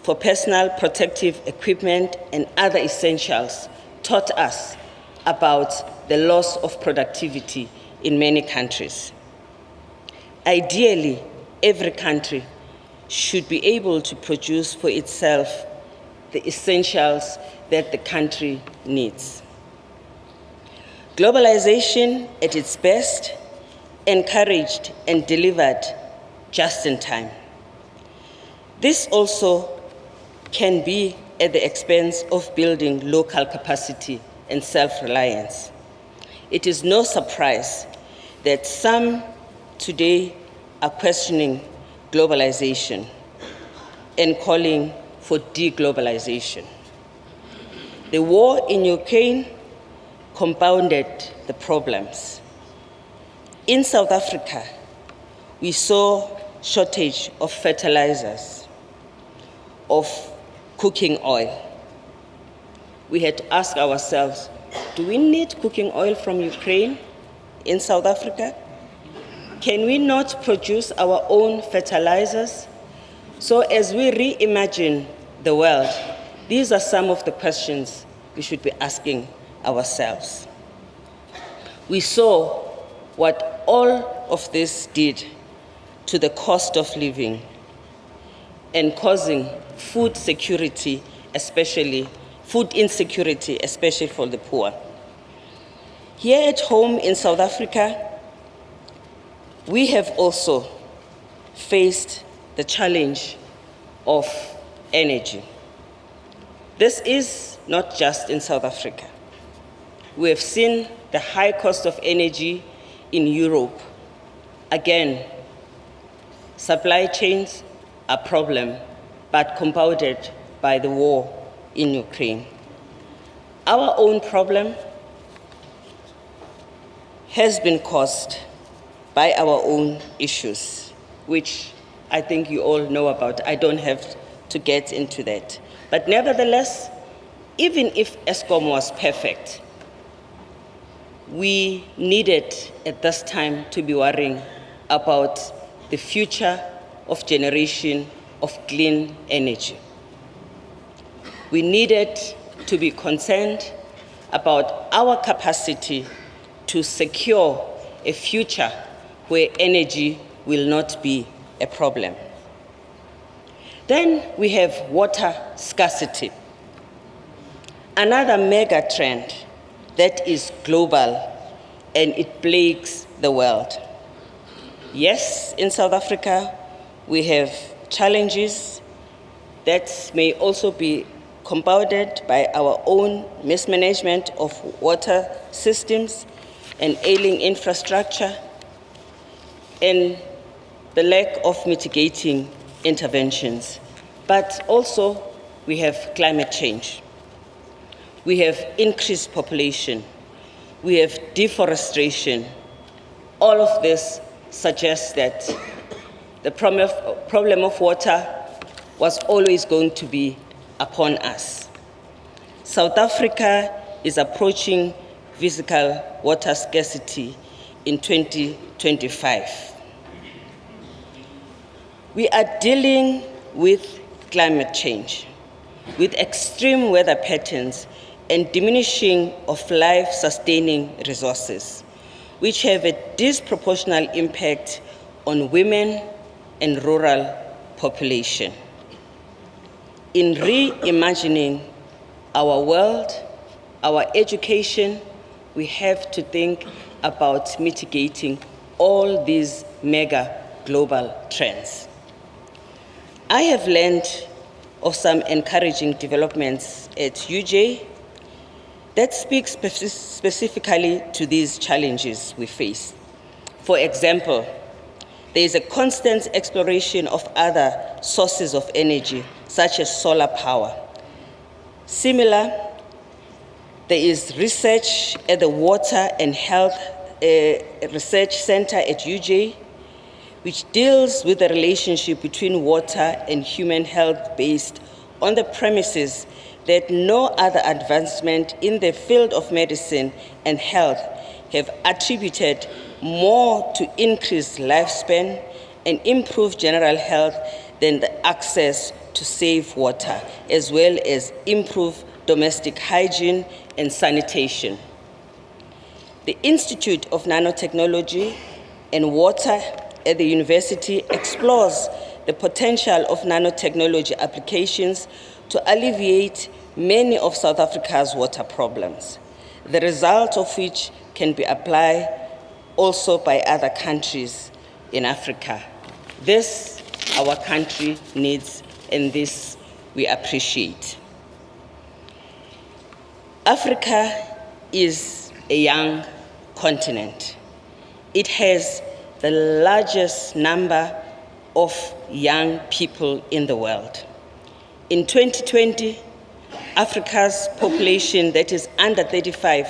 for personal protective equipment and other essentials taught us about the loss of productivity in many countries. Ideally, every country should be able to produce for itself the essentials that the country needs. Globalization at its best encouraged and delivered just in time. This also can be at the expense of building local capacity and self-reliance. It is no surprise that some today are questioning globalization and calling for deglobalization. The war in Ukraine compounded the problems. In South Africa, we saw shortage of fertilizers, of cooking oil. We had to ask ourselves, do we need cooking oil from Ukraine in South Africa? Can we not produce our own fertilizers? So as we reimagine the world, these are some of the questions we should be asking ourselves. We saw what all of this did to the cost of living and causing food insecurity, especially for the poor. Here at home in South Africa, we have also faced the challenge of energy. This is not just in South Africa. We have seen the high cost of energy in Europe. Again, supply chains are a problem, but compounded by the war in Ukraine. Our own problem has been caused by our own issues, which I think you all know about. I don't have to get into that. But nevertheless, even if Eskom was perfect, we needed at this time to be worrying about the future of generation of clean energy. We needed to be concerned about our capacity to secure a future where energy will not be a problem. Then we have water scarcity, another mega trend that is global and it plagues the world. Yes, in South Africa, we have challenges that may also be compounded by our own mismanagement of water systems and ailing infrastructure, and the lack of mitigating interventions. But also, we have climate change. We have increased population. We have deforestation. All of this suggests that the problem of water was always going to be upon us. South Africa is approaching physical water scarcity in 2025. We are dealing with climate change, with extreme weather patterns and diminishing of life-sustaining resources, which have a disproportionate impact on women and rural population. In reimagining our world, our education, we have to think about mitigating all these mega global trends. I have learned of some encouraging developments at UJ that speak specifically to these challenges we face. For example, there is a constant exploration of other sources of energy, such as solar power. Similar, there is research at the Water and Health Research Center at UJ, which deals with the relationship between water and human health based on the premises that no other advancement in the field of medicine and health have attributed more to increased lifespan and improved general health than the access to safe water, as well as improve domestic hygiene and sanitation. The Institute of Nanotechnology and Water at the university explores the potential of nanotechnology applications to alleviate many of South Africa's water problems, the result of which can be applied also by other countries in Africa. This our country needs, and this we appreciate. Africa is a young continent. It has the largest number of young people in the world. In 2020, Africa's population that is under 35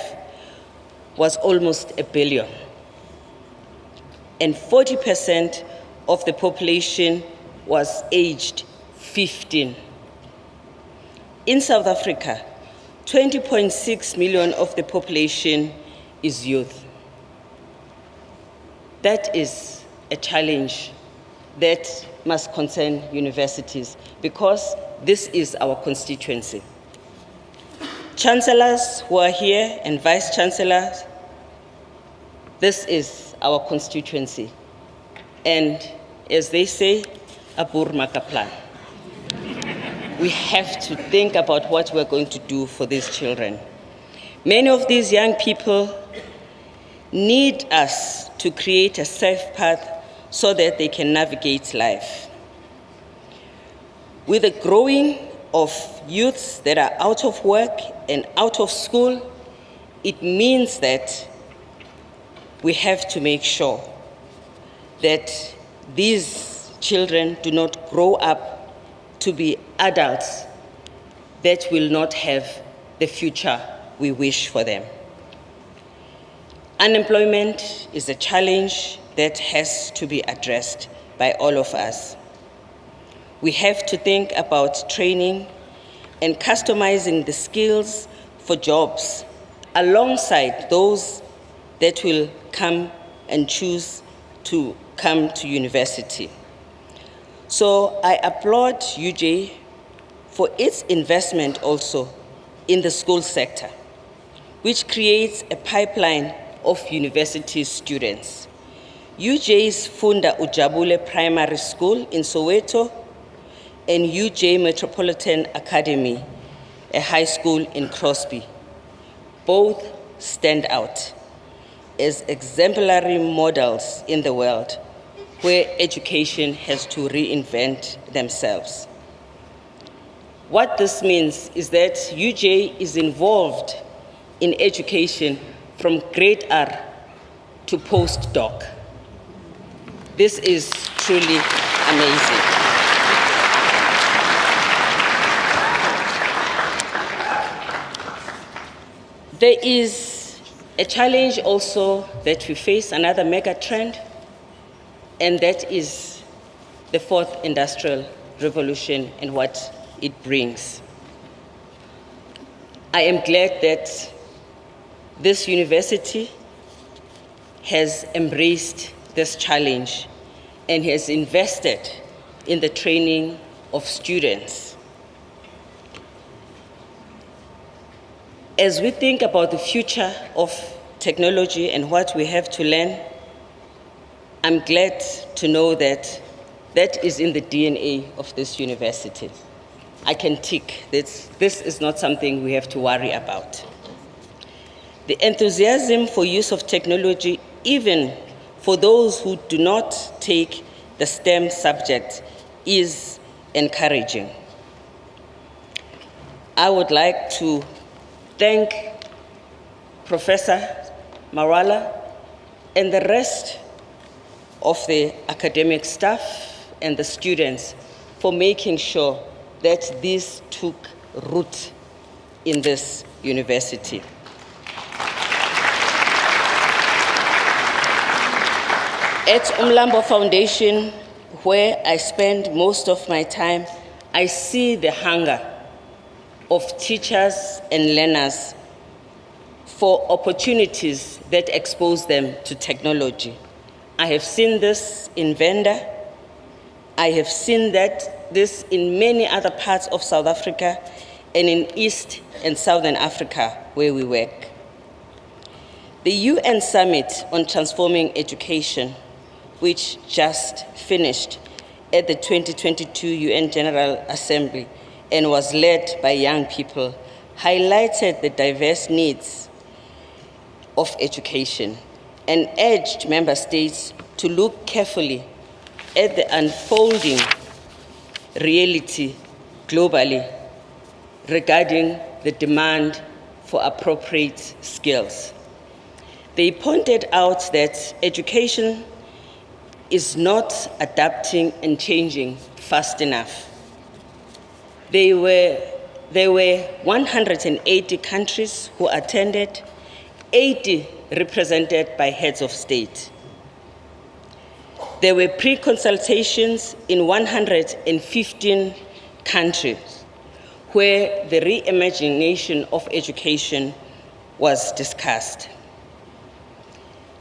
was almost 1 billion. And 40% of the population was aged 15. In South Africa, 20.6 million of the population is youth. That is a challenge that must concern universities because this is our constituency. Chancellors who are here and vice chancellors, this is our constituency. And as they say, a Burmaka plan. We have to think about what we're going to do for these children. Many of these young people need us to create a safe path so that they can navigate life. With the growing of youths that are out of work and out of school, it means that we have to make sure that these children do not grow up to be adults that will not have the future we wish for them. Unemployment is a challenge that has to be addressed by all of us. We have to think about training and customizing the skills for jobs alongside those that will come and choose to come to university. So I applaud UJ for its investment also in the school sector, which creates a pipeline of university students. UJ's Funda Ujabule Primary School in Soweto and UJ Metropolitan Academy, a high school in Crosby, both stand out as exemplary models in the world where education has to reinvent themselves. What this means is that UJ is involved in education from grade R to postdoc. This is truly amazing. There is a challenge also that we face, another mega trend, and that is the fourth industrial revolution and what it brings. I am glad that this university has embraced this challenge and has invested in the training of students. As we think about the future of technology and what we have to learn, I'm glad to know that that is in the DNA of this university. I can tick that this is not something we have to worry about. The enthusiasm for use of technology, even for those who do not take the STEM subject, is encouraging. I would like to thank Professor Marwala and the rest of the academic staff and the students for making sure that this took root in this university. At Mlambo Foundation, where I spend most of my time, I see the hunger of teachers and learners for opportunities that expose them to technology. I have seen this in Venda. I have seen this in many other parts of South Africa and in East and Southern Africa where we work. The UN Summit on Transforming Education, which just finished at the 2022 UN General Assembly and was led by young people, highlighted the diverse needs of education and urged member states to look carefully at the unfolding reality globally regarding the demand for appropriate skills. They pointed out that education is not adapting and changing fast enough. There were 180 countries who attended, 80 represented by heads of state. There were pre-consultations in 115 countries where the reimagination of education was discussed.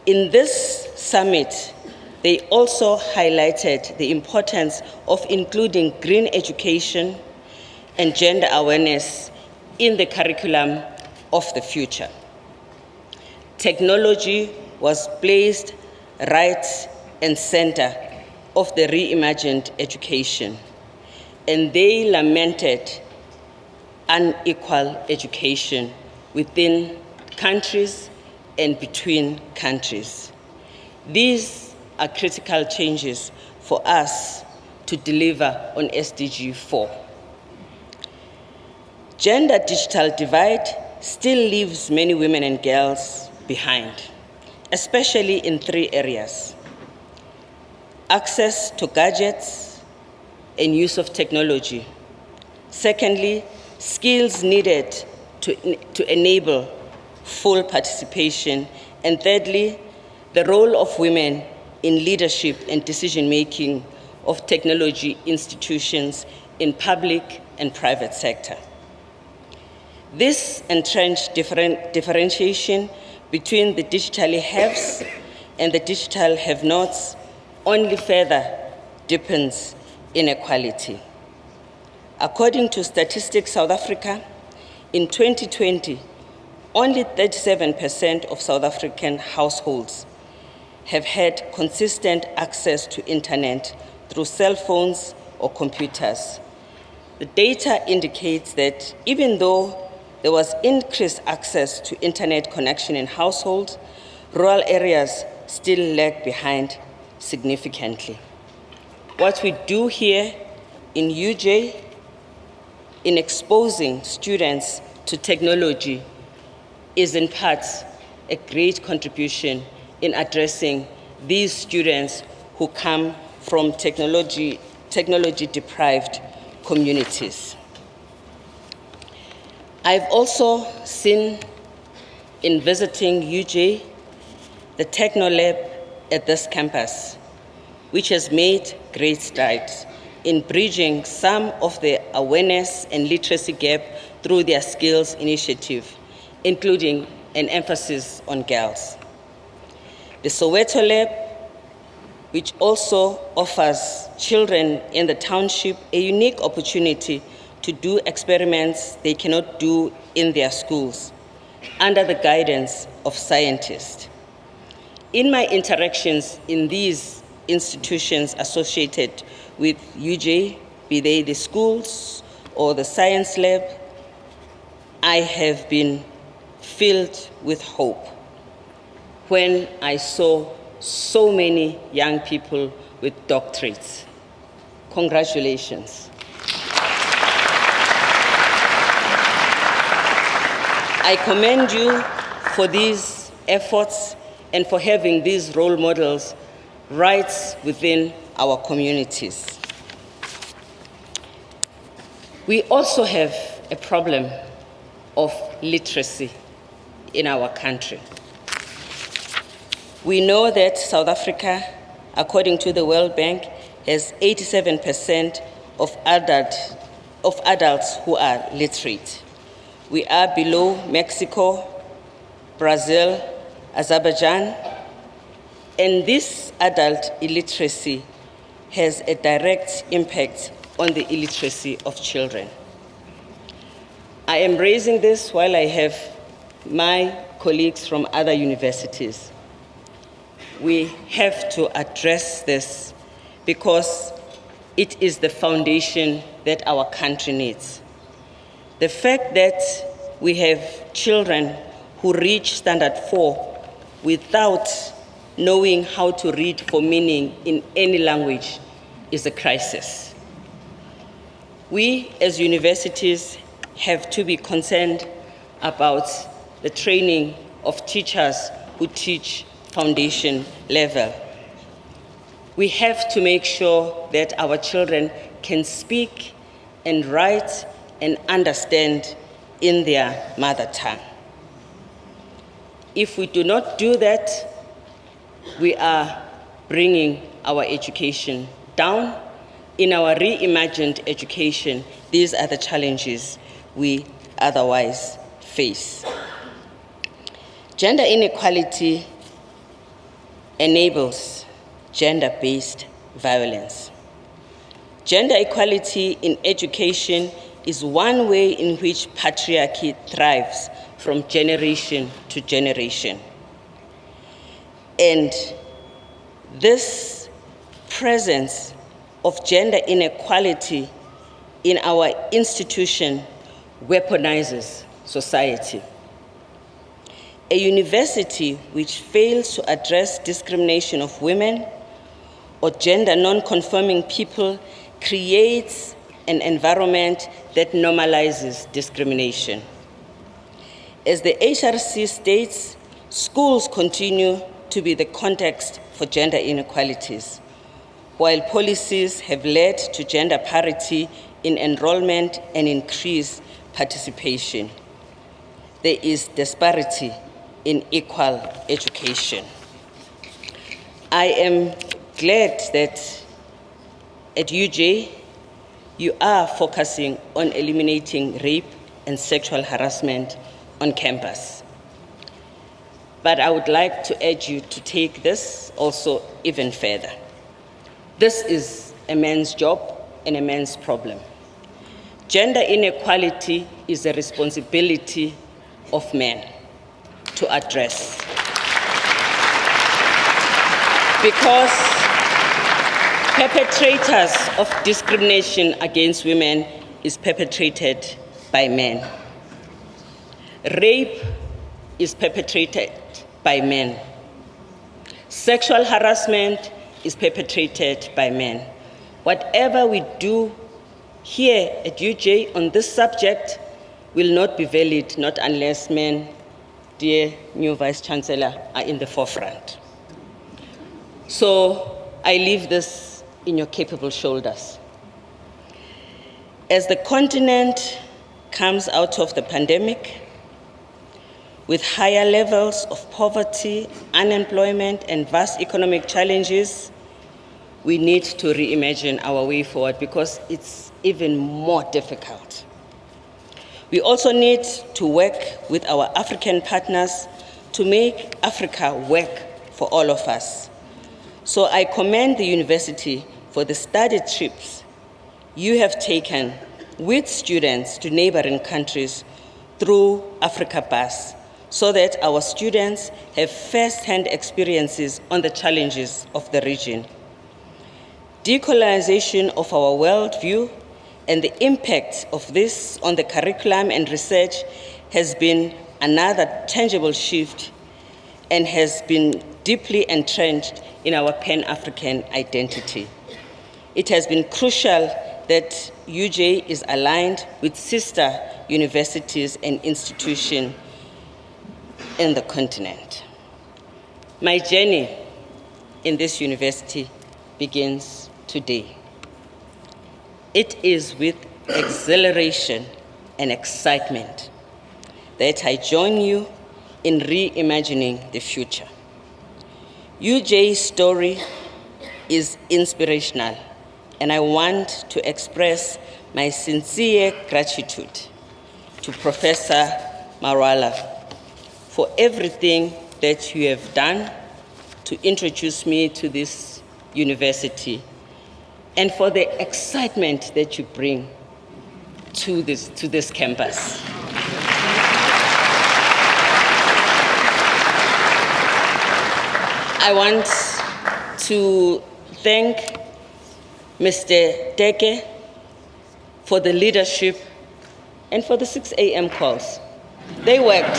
In this summit, they also highlighted the importance of including green education and gender awareness in the curriculum of the future. Technology was placed right and center of the reimagined education, and they lamented unequal education within countries and between countries. These are critical changes for us to deliver on SDG 4. Gender digital divide still leaves many women and girls behind, especially in 3 areas: access to gadgets and use of technology. Secondly, skills needed to enable full participation. And thirdly, the role of women in leadership and decision-making of technology institutions in public and private sector. This entrenched differentiation between the digitally haves and the digital have-nots only further deepens inequality. According to Statistics South Africa, in 2020, only 37% of South African households have had consistent access to internet through cell phones or computers. The data indicates that even though there was increased access to internet connection in households, rural areas still lag behind significantly. What we do here in UJ in exposing students to technology is in part a great contribution in addressing these students who come from technology-deprived communities. I've also seen in visiting UJ the Techno Lab at this campus, which has made great strides in bridging some of the awareness and literacy gap through their skills initiative, including an emphasis on girls. The Soweto Lab, which also offers children in the township a unique opportunity to do experiments they cannot do in their schools, under the guidance of scientists. In my interactions in these institutions associated with UJ, be they the schools or the science lab, I have been filled with hope when I saw so many young people with doctorates. Congratulations. I commend you for these efforts and for having these role models right within our communities. We also have a problem of literacy in our country. We know that South Africa, according to the World Bank, has 87% of adults who are literate. We are below Mexico, Brazil, Azerbaijan, and this adult illiteracy has a direct impact on the illiteracy of children. I am raising this while I have my colleagues from other universities. We have to address this because it is the foundation that our country needs. The fact that we have children who reach standard 4 without knowing how to read for meaning in any language is a crisis. We as universities have to be concerned about the training of teachers who teach foundation level. We have to make sure that our children can speak and write and understand in their mother tongue. If we do not do that, we are bringing our education down. In our reimagined education, these are the challenges we otherwise face. Gender inequality enables gender-based violence. Gender equality in education is one way in which patriarchy thrives from generation to generation. And this presence of gender inequality in our institution weaponizes society. A university which fails to address discrimination of women or gender non-conforming people creates an environment that normalizes discrimination. As the HRC states, schools continue to be the context for gender inequalities, while policies have led to gender parity in enrollment and increased participation. There is disparity in equal education. I am glad that at UJ, you are focusing on eliminating rape and sexual harassment on campus. But I would like to urge you to take this also even further. This is a man's job and a man's problem. Gender inequality is a responsibility of men to address. Because perpetrators of discrimination against women is perpetrated by men. Rape is perpetrated by men. Sexual harassment is perpetrated by men. Whatever we do here at UJ on this subject will not be valid, not unless men, dear new Vice Chancellor, are in the forefront. So I leave this in your capable shoulders. As the continent comes out of the pandemic, with higher levels of poverty, unemployment, and vast economic challenges, we need to reimagine our way forward because it's even more difficult. We also need to work with our African partners to make Africa work for all of us. So I commend the university for the study trips you have taken with students to neighboring countries through Africa Bus, so that our students have first-hand experiences on the challenges of the region. Decolonization of our worldview and the impact of this on the curriculum and research has been another tangible shift and has been deeply entrenched in our Pan-African identity. It has been crucial that UJ is aligned with sister universities and institutions in the continent. My journey in this university begins today. It is with exhilaration and excitement that I join you in reimagining the future. UJ's story is inspirational, and I want to express my sincere gratitude to Professor Marwala for everything that you have done to introduce me to this university and for the excitement that you bring to this campus. I want to thank Mr. Teke for the leadership and for the 6 a.m. calls. They worked.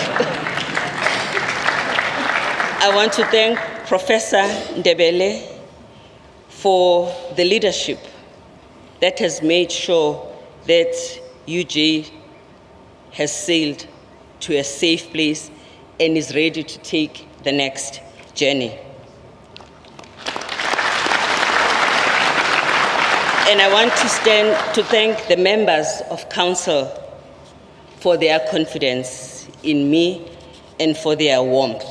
I want to thank Professor Ndebele for the leadership that has made sure that UJ has sailed to a safe place and is ready to take the next journey. And I want to thank the members of Council for their confidence in me and for their warmth.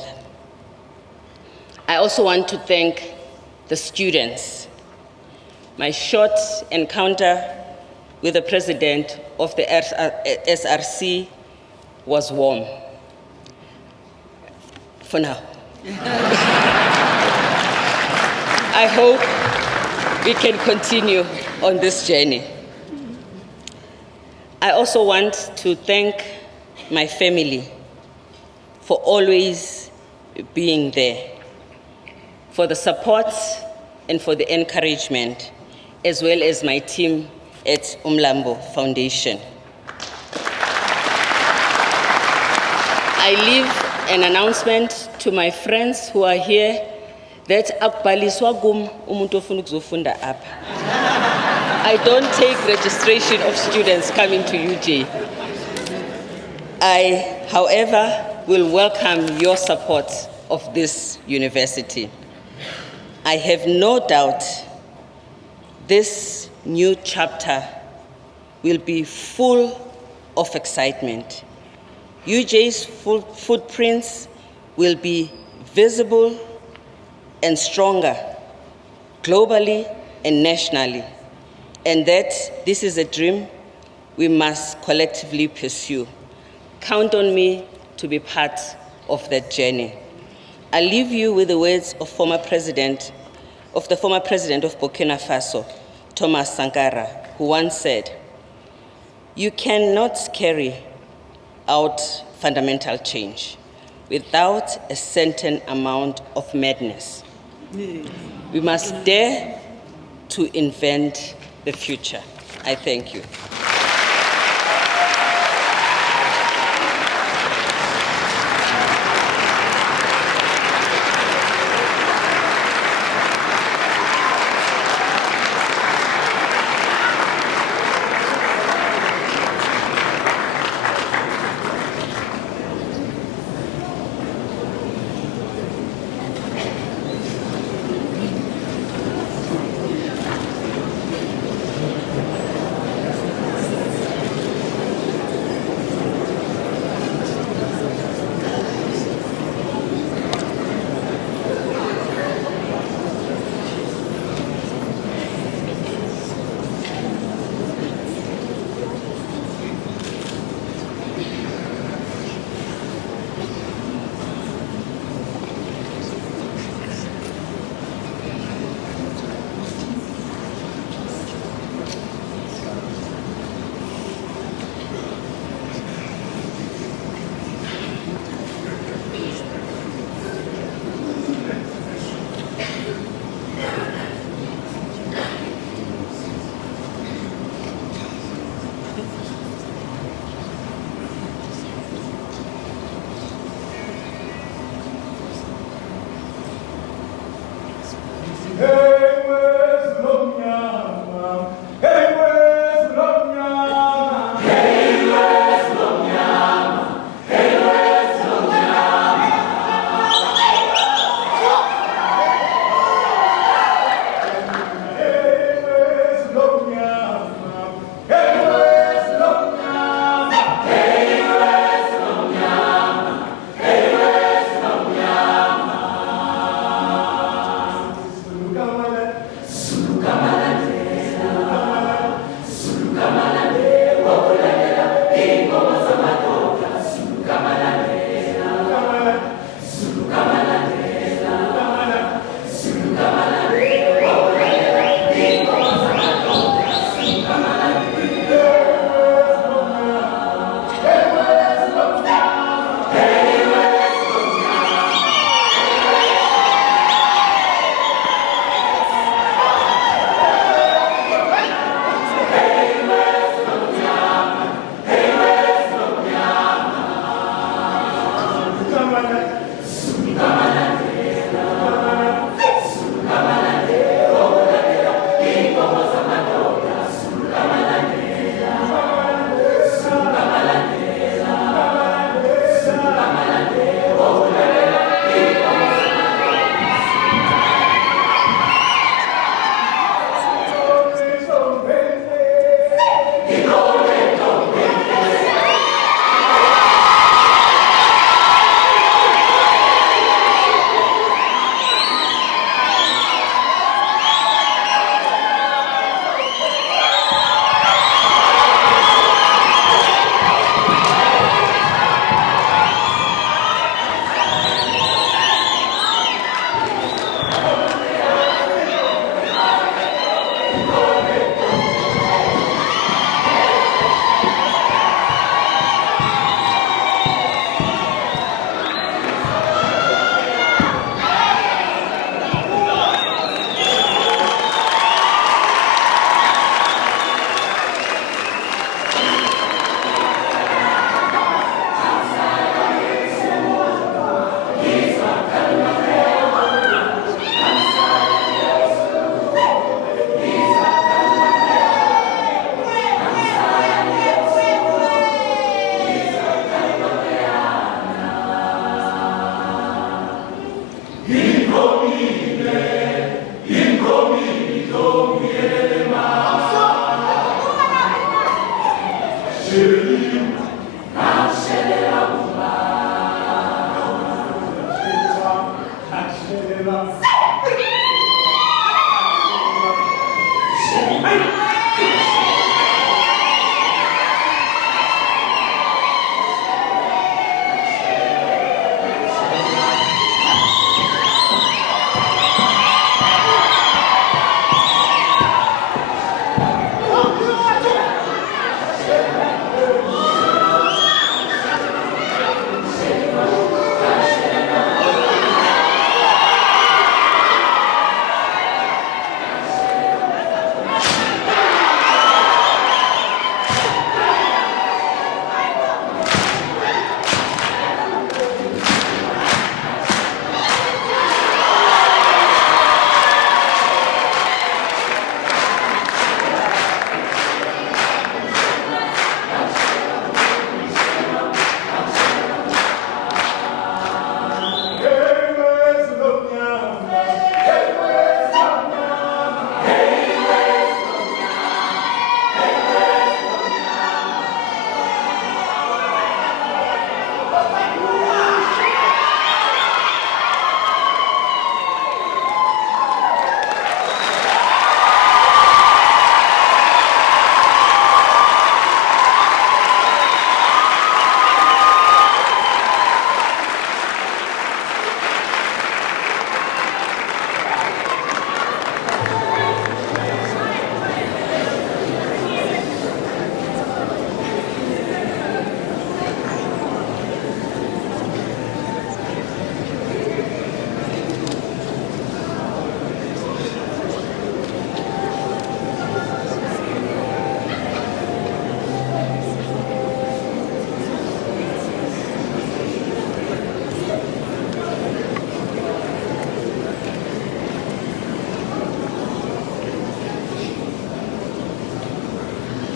I also want to thank the students. My short encounter with the president of the SRC was warm. For now. I hope we can continue on this journey. I also want to thank my family for always being there, for the support and for the encouragement, as well as my team at Umlambo Foundation. I leave an announcement to my friends who are here that akubhaliswa kum umuntu ofuna ukuzofunda apha. I don't take registration of students coming to UJ. I, however, will welcome your support of this university. I have no doubt this new chapter will be full of excitement. UJ's footprints will be visible and stronger globally and nationally, and that this is a dream we must collectively pursue. Count on me to be part of that journey. I leave you with the words of the former president of Burkina Faso, Thomas Sankara, who once said, "You cannot carry out fundamental change without a certain amount of madness. We must dare to invent the future." I thank you.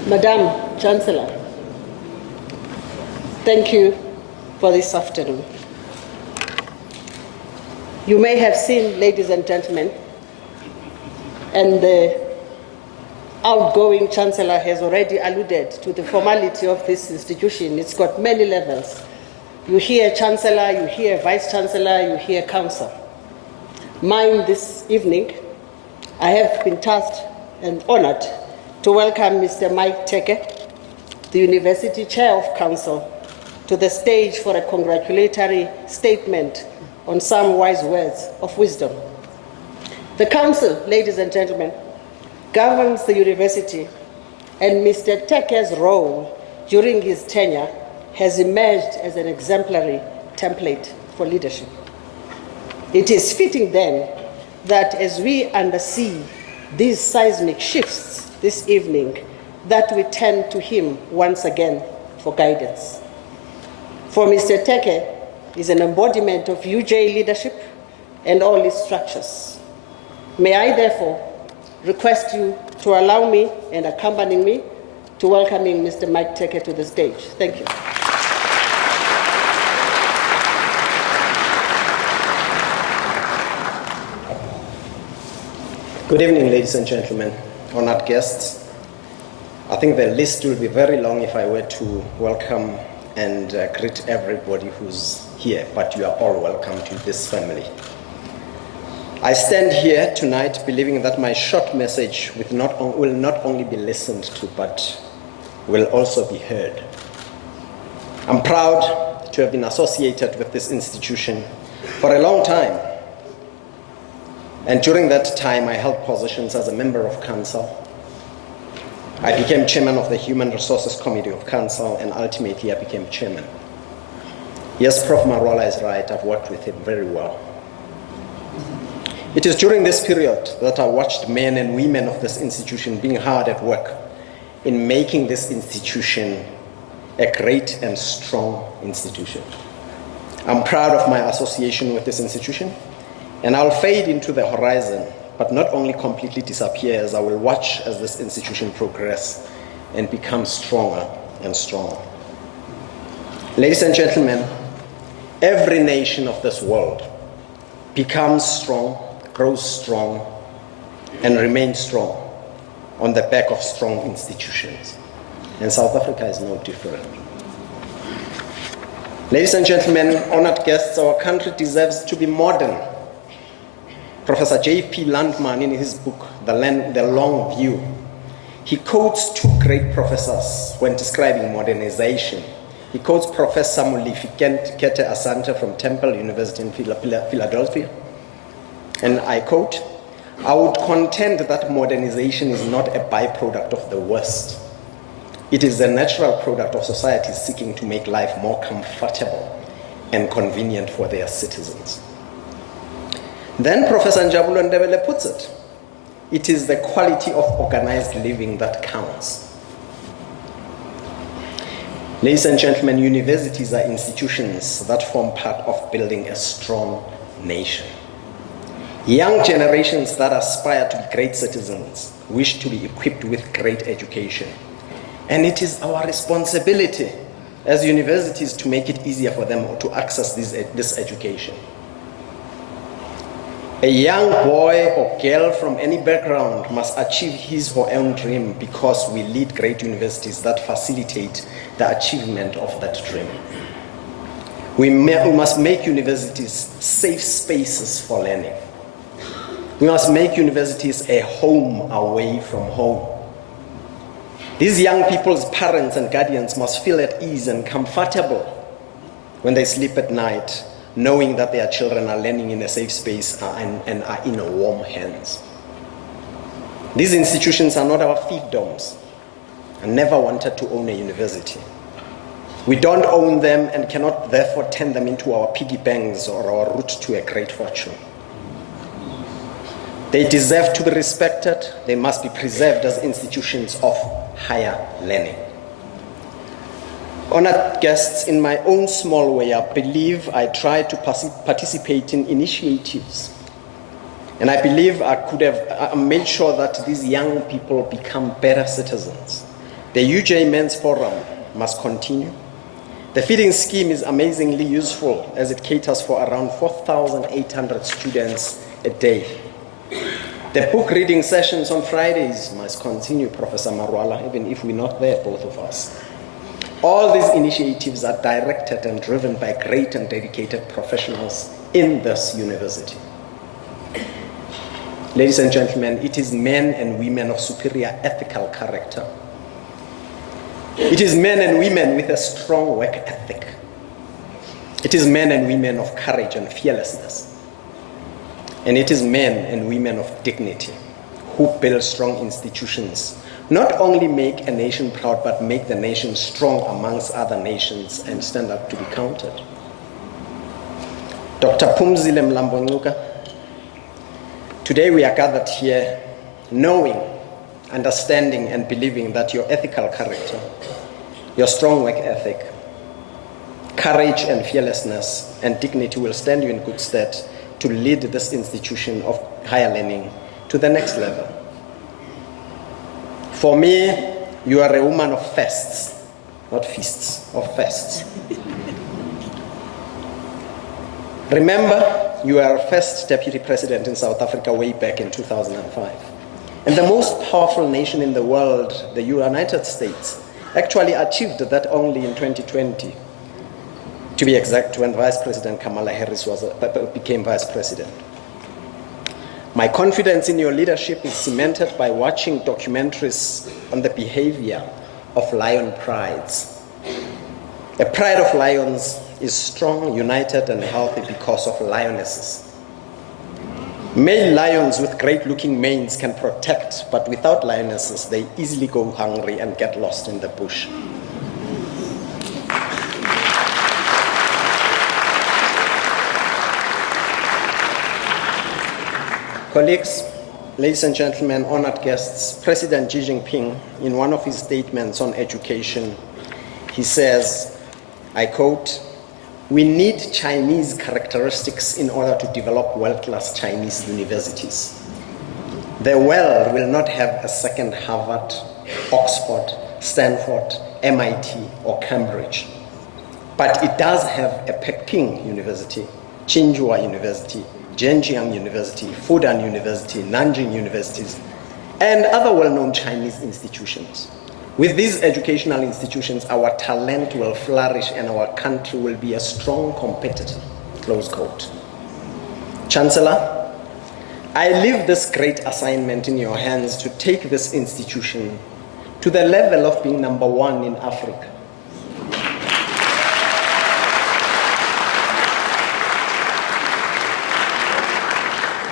Madam Chancellor, thank you for this afternoon. You may have seen, ladies and gentlemen, and the outgoing Chancellor has already alluded to the formality of this institution. It's got many levels. You hear Chancellor, you hear Vice Chancellor, you hear Council. Mine this evening, I have been tasked and honored to welcome Mr. Mike Teke, the University Chair of Council, to the stage for a congratulatory statement on some wise words of wisdom. The Council, ladies and gentlemen, governs the university, and Mr. Teke's role during his tenure has emerged as an exemplary template for leadership. It is fitting then that as we undersee these seismic shifts this evening, that we turn to him once again for guidance. For Mr. Teke is an embodiment of UJ leadership and all its structures. May I therefore request you to allow me and accompany me to welcoming Mr. Mike Teke to the stage. Thank you. Good evening, ladies and gentlemen, honored guests. I think the list will be very long if I were to welcome and greet everybody who's here, but you are all welcome to this family. I stand here tonight believing that my short message will not only be listened to, but will also be heard. I'm proud to have been associated with this institution for a long time. And during that time, I held positions as a member of Council. I became chairman of the Human Resources Committee of Council, and ultimately I became chairman. Yes, Prof. Marwala is right, I've worked with him very well. It is during this period that I watched men and women of this institution being hard at work in making this institution a great and strong institution. I'm proud of my association with this institution, and I'll fade into the horizon, but not only completely disappear, as I will watch as this institution progress and become stronger and stronger. Ladies and gentlemen, every nation of this world becomes strong, grows strong, and remains strong on the back of strong institutions. And South Africa is no different. Ladies and gentlemen, honored guests, our country deserves to be modern. Professor J.P. Landman, in his book, The Long View, he quotes two great professors when describing modernization. He quotes Professor Molefi Kete Asante from Temple University in Philadelphia. And I quote, "I would contend that modernization is not a byproduct of the West. It is a natural product of societies seeking to make life more comfortable and convenient for their citizens." Then Professor Njabulo Ndebele puts it, "It is the quality of organized living that counts." Ladies and gentlemen, universities are institutions that form part of building a strong nation. Young generations that aspire to be great citizens wish to be equipped with great education. And it is our responsibility as universities to make it easier for them to access this education. A young boy or girl from any background must achieve his or her own dream, because we lead great universities that facilitate the achievement of that dream. We must make universities safe spaces for learning. We must make universities a home away from home. These young people's parents and guardians must feel at ease and comfortable when they sleep at night, knowing that their children are learning in a safe space and are in warm hands. These institutions are not our fiefdoms. I never wanted to own a university. We don't own them and cannot therefore turn them into our piggy banks or our route to a great fortune. They deserve to be respected. They must be preserved as institutions of higher learning. Honored guests, in my own small way, I believe I tried to participate in initiatives. And I believe I could have made sure that these young people become better citizens, The UJ Men's Forum must continue. The feeding scheme is amazingly useful as it caters for around 4,800 students a day. The book reading sessions on Fridays must continue, Professor Marwala, even if we're not there, both of us. All these initiatives are directed and driven by great and dedicated professionals in this university. Ladies and gentlemen, it is men and women of superior ethical character. It is men and women with a strong work ethic. It is men and women of courage and fearlessness. And it is men and women of dignity who build strong institutions, not only make a nation proud, but make the nation strong amongst other nations and stand up to be counted. Dr. Phumzile Mlambo-Ngcuka, today we are gathered here knowing, understanding and believing that your ethical character, your strong work ethic, courage and fearlessness and dignity will stand you in good stead to lead this institution of higher learning to the next level. For me, you are a woman of firsts, not feasts, of firsts. Remember, you are first deputy president in South Africa way back in 2005. And the most powerful nation in the world, the United States, actually achieved that only in 2020. To be exact, when Vice President Kamala Harris became Vice President. My confidence in your leadership is cemented by watching documentaries on the behavior of lion prides. A pride of lions is strong, united, and healthy because of lionesses. Male lions with great-looking manes can protect, but without lionesses, they easily go hungry and get lost in the bush. Colleagues, ladies and gentlemen, honored guests, President Xi Jinping, in one of his statements on education, he says, I quote, "We need Chinese characteristics in order to develop world-class Chinese universities. The world will not have a second Harvard, Oxford, Stanford, MIT, or Cambridge. But it does have a Peking University, Tsinghua University, Zhejiang University, Fudan University, Nanjing Universities, and other well-known Chinese institutions. With these educational institutions, our talent will flourish and our country will be a strong competitor." Close quote. Chancellor, I leave this great assignment in your hands to take this institution to the level of being number one in Africa.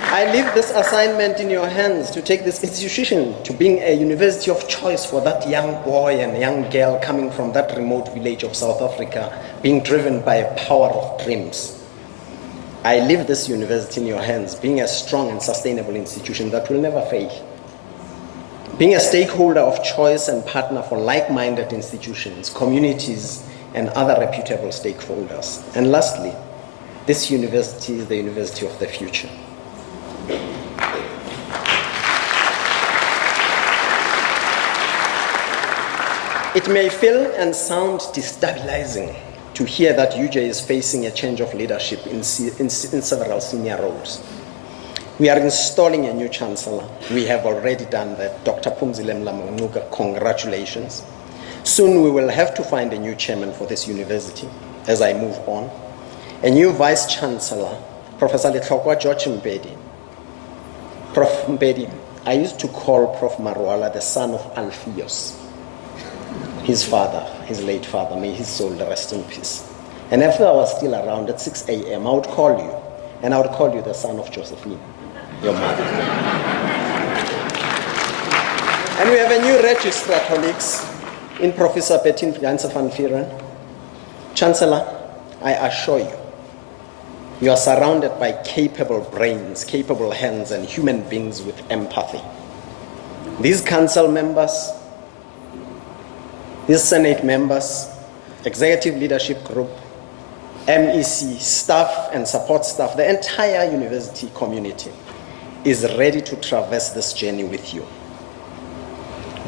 I leave this assignment in your hands to take this institution to being a university of choice for that young boy and young girl coming from that remote village of South Africa, being driven by a power of dreams. I leave this university in your hands, being a strong and sustainable institution that will never fail. Being a stakeholder of choice and partner for like-minded institutions, communities, and other reputable stakeholders. And lastly, this university is the university of the future. It may feel and sound destabilizing to hear that UJ is facing a change of leadership in several senior roles. We are installing a new chancellor. We have already done that. Dr. Phumzile Mlambo-Ngcuka, congratulations. Soon we will have to find a new chairman for this university as I move on. A new vice chancellor, Professor George Mbedi. Prof. Mbedi, I used to call Prof. Marwala the son of Alpheus. His father, his late father, may his soul rest in peace. And if I was still around at 6 a.m., I would call you, and I would call you the son of Josephine, your mother. And we have a new registrar, colleagues, in Professor Bettin Janse van Vieren. Chancellor, I assure you, you are surrounded by capable brains, capable hands, and human beings with empathy. These council members, these Senate members, executive leadership group, MEC, staff and support staff, the entire university community is ready to traverse this journey with you.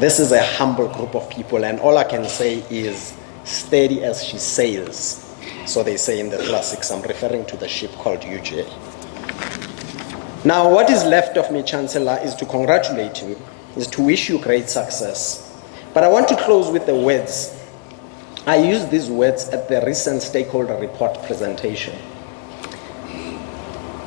This is a humble group of people, and all I can say is steady as she sails. So they say in the classics. I'm referring to the ship called UJ. Now, what is left of me, Chancellor, is to congratulate you, is to wish you great success. But I want to close with the words. I used these words at the recent stakeholder report presentation.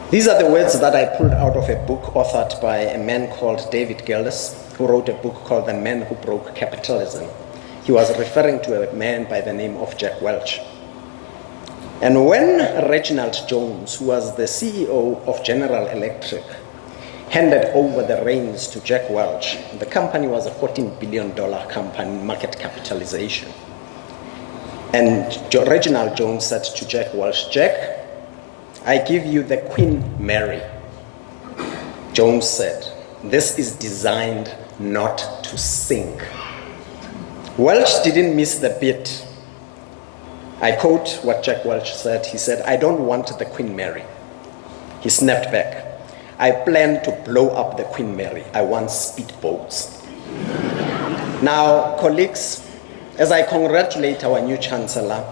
These are the words that I pulled out of a book authored by a man called David Gillis, who wrote a book called The Man Who Broke Capitalism. He was referring to a man by the name of Jack Welch. And when Reginald Jones, who was the CEO of General Electric, handed over the reins to Jack Welch, the company was a $14 billion company, market capitalization. And Reginald Jones said to Jack Welch, "Jack, I give you the Queen Mary." Jones said, "This is designed not to sink." Welch didn't miss the beat. I quote what Jack Welch said. He said, "I don't want the Queen Mary." He snapped back, "I plan to blow up the Queen Mary. I want speedboats." Now, colleagues, as I congratulate our new Chancellor,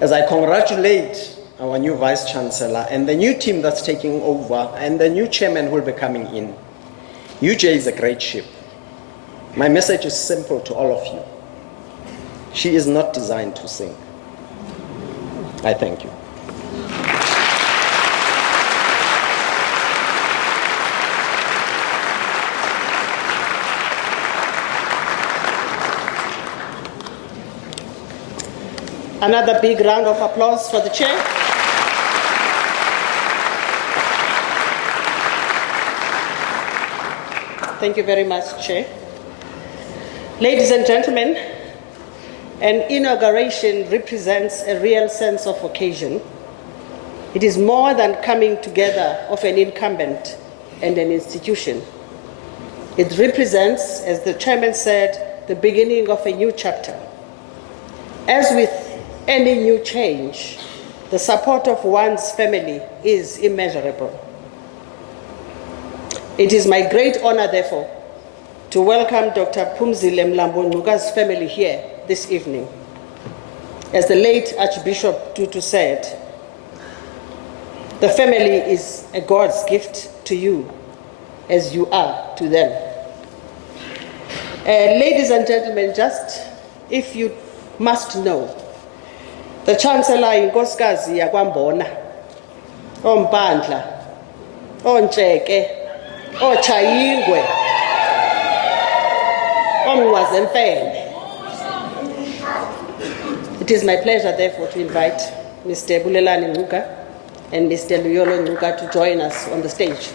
as I congratulate our new Vice Chancellor and the new team that's taking over and the new chairman who will be coming in, UJ is a great ship. My message is simple to all of you. She is not designed to sink. I thank you. Another big round of applause for the chair. Thank you very much, Chair. Ladies and gentlemen, an inauguration represents a real sense of occasion. It is more than coming together of an incumbent and an institution. It represents, as the chairman said, the beginning of a new chapter. As with any new change, the support of one's family is immeasurable. It is my great honor, therefore, to welcome Dr. Phumzile Mlambo-Ngcuka's family here this evening. As the late Archbishop Tutu said, the family is a God's gift to you, as you are to them. Ladies and gentlemen, just if you must know, the Chancellor inkosikazi yakwaMbona, oMpandla, oNtsheke, oChayingwe, oMnqwazempele. It is my pleasure, therefore, to invite Mr. Bulelani Ngcuka and Mr. Luyolo Ngcuka to join us on the stage.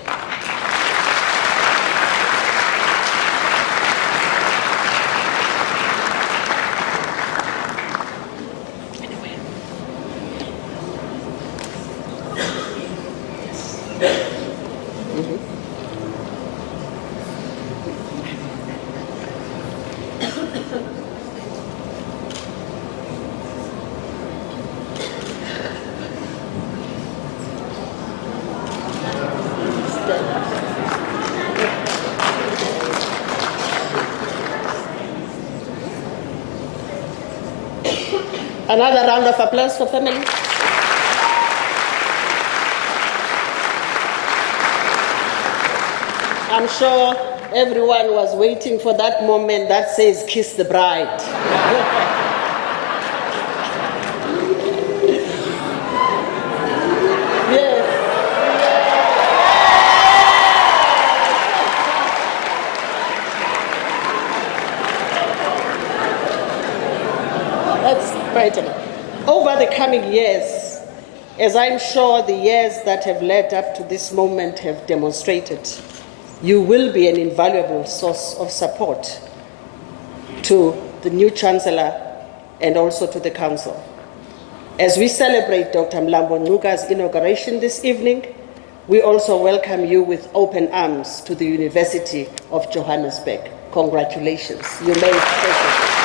Another round of applause for family. I'm sure everyone was waiting for that moment that says, "Kiss the bride." Yes. That's right. Over the coming years, as I'm sure the years that have led up to this moment have demonstrated, you will be an invaluable source of support to the new Chancellor and also to the Council. As we celebrate Dr. Mlambo-Ngcuka's inauguration this evening, we also welcome you with open arms to the University of Johannesburg. Congratulations. You may take it.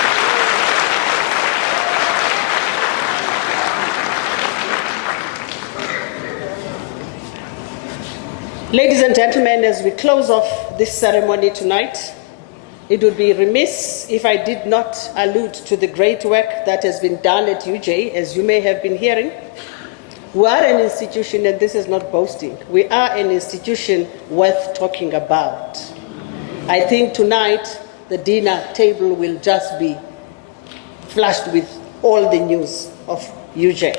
Ladies and gentlemen, as we close off this ceremony tonight, It would be remiss if I did not allude to the great work that has been done at UJ, as you may have been hearing. We are an institution, and this is not boasting, we are an institution worth talking about. I think tonight the dinner table will just be flushed with all the news of UJ.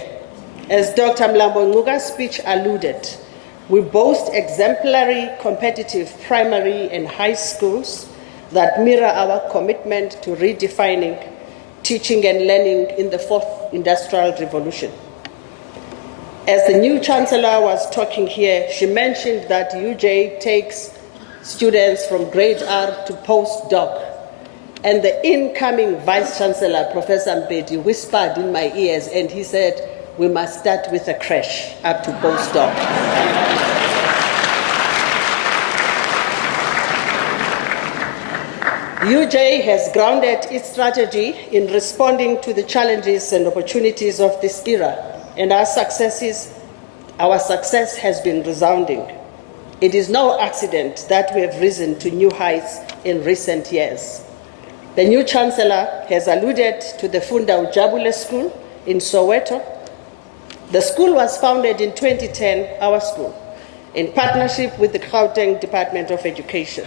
As Dr. Mlambo-Ngcuka's speech alluded, we boast exemplary competitive primary and high schools that mirror our commitment to redefining teaching and learning in the fourth industrial revolution. As the new Chancellor was talking here, she mentioned that UJ takes students from grade R to postdoc. And the incoming Vice Chancellor, Professor Njabulo, whispered in my ears, and he said, we must start with a crash up to postdoc. UJ has grounded its strategy in responding to the challenges and opportunities of this era, and our success has been resounding. It is no accident that we have risen to new heights in recent years. The new Chancellor has alluded to the Phumzile Njabulo School in Soweto. The school was founded in 2010, our school, in partnership with the Gauteng Department of Education.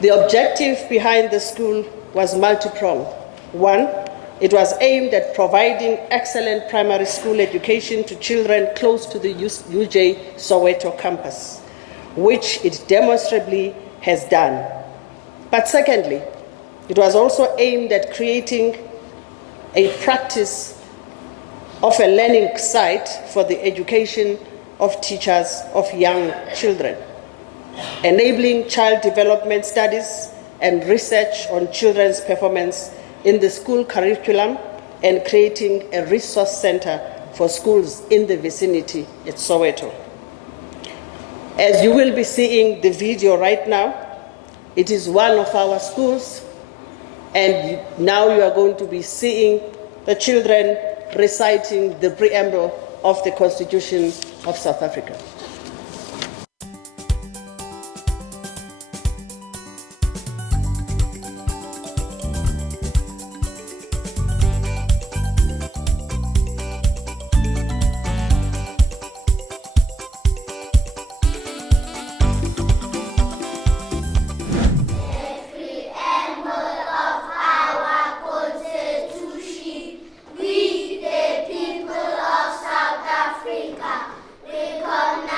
The objective behind the school was multi-pronged. One, it was aimed at providing excellent primary school education to children close to the UJ Soweto campus, which it demonstrably has done. But secondly, it was also aimed at creating a practice of a learning site for the education of teachers of young children, enabling child development studies and research on children's performance in the school curriculum, and creating a resource center for schools in the vicinity at Soweto. As you will be seeing the video right now, it is one of our schools, and now you are going to be seeing the children reciting the preamble of the Constitution of South Africa. Recognize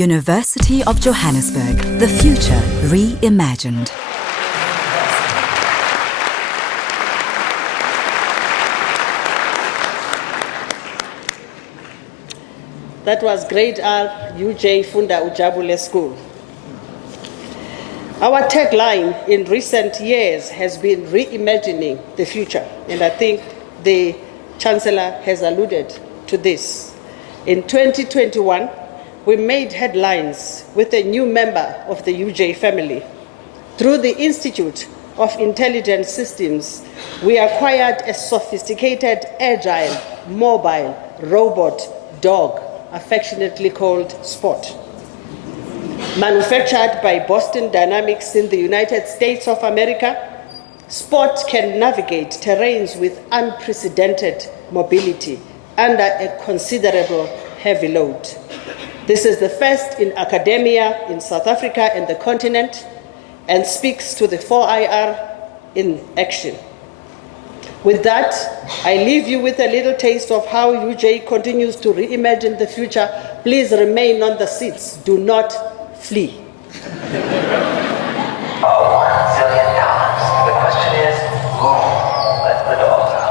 University of Johannesburg, the future reimagined. That was Grade R UJ Funda Ujabule School. Our tagline in recent years has been reimagining the future, and I think the Chancellor has alluded to this. In 2021, we made headlines with a new member of the UJ family. Through the Institute of Intelligent Systems, we acquired a sophisticated, agile, mobile robot dog, affectionately called Spot. Manufactured by Boston Dynamics in the United States of America, Spot can navigate terrains with unprecedented mobility under a considerable heavy load. This is the first in academia in South Africa and the continent, and speaks to the 4IR in action. With that, I leave you with a little taste of how UJ continues to reimagine the future. Please remain on the seats. Do not flee. $1 zillion. The question is, who let the dogs out?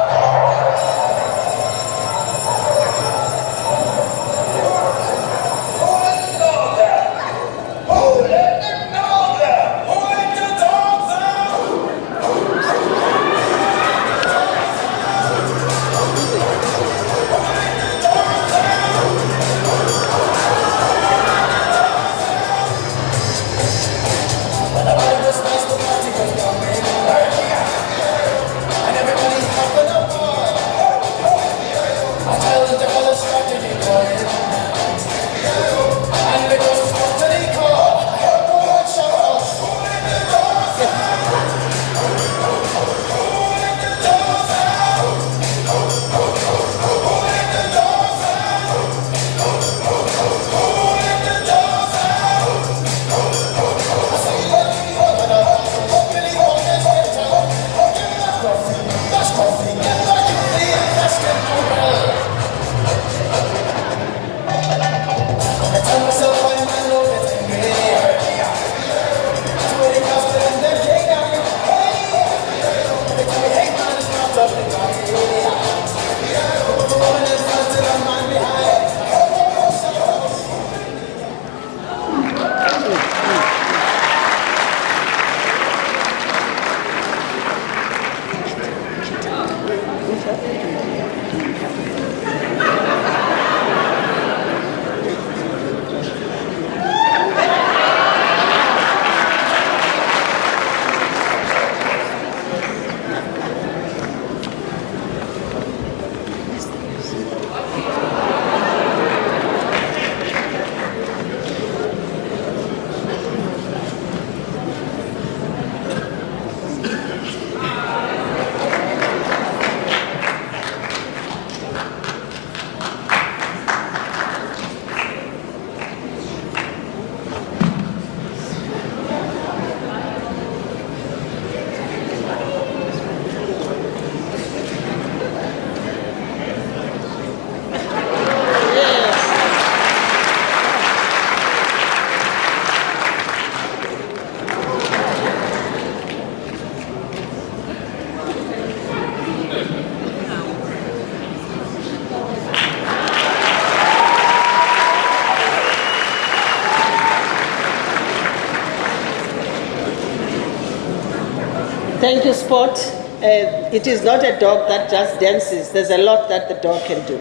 Thank you, Spot. It is not a dog that just dances. There's a lot that the dog can do.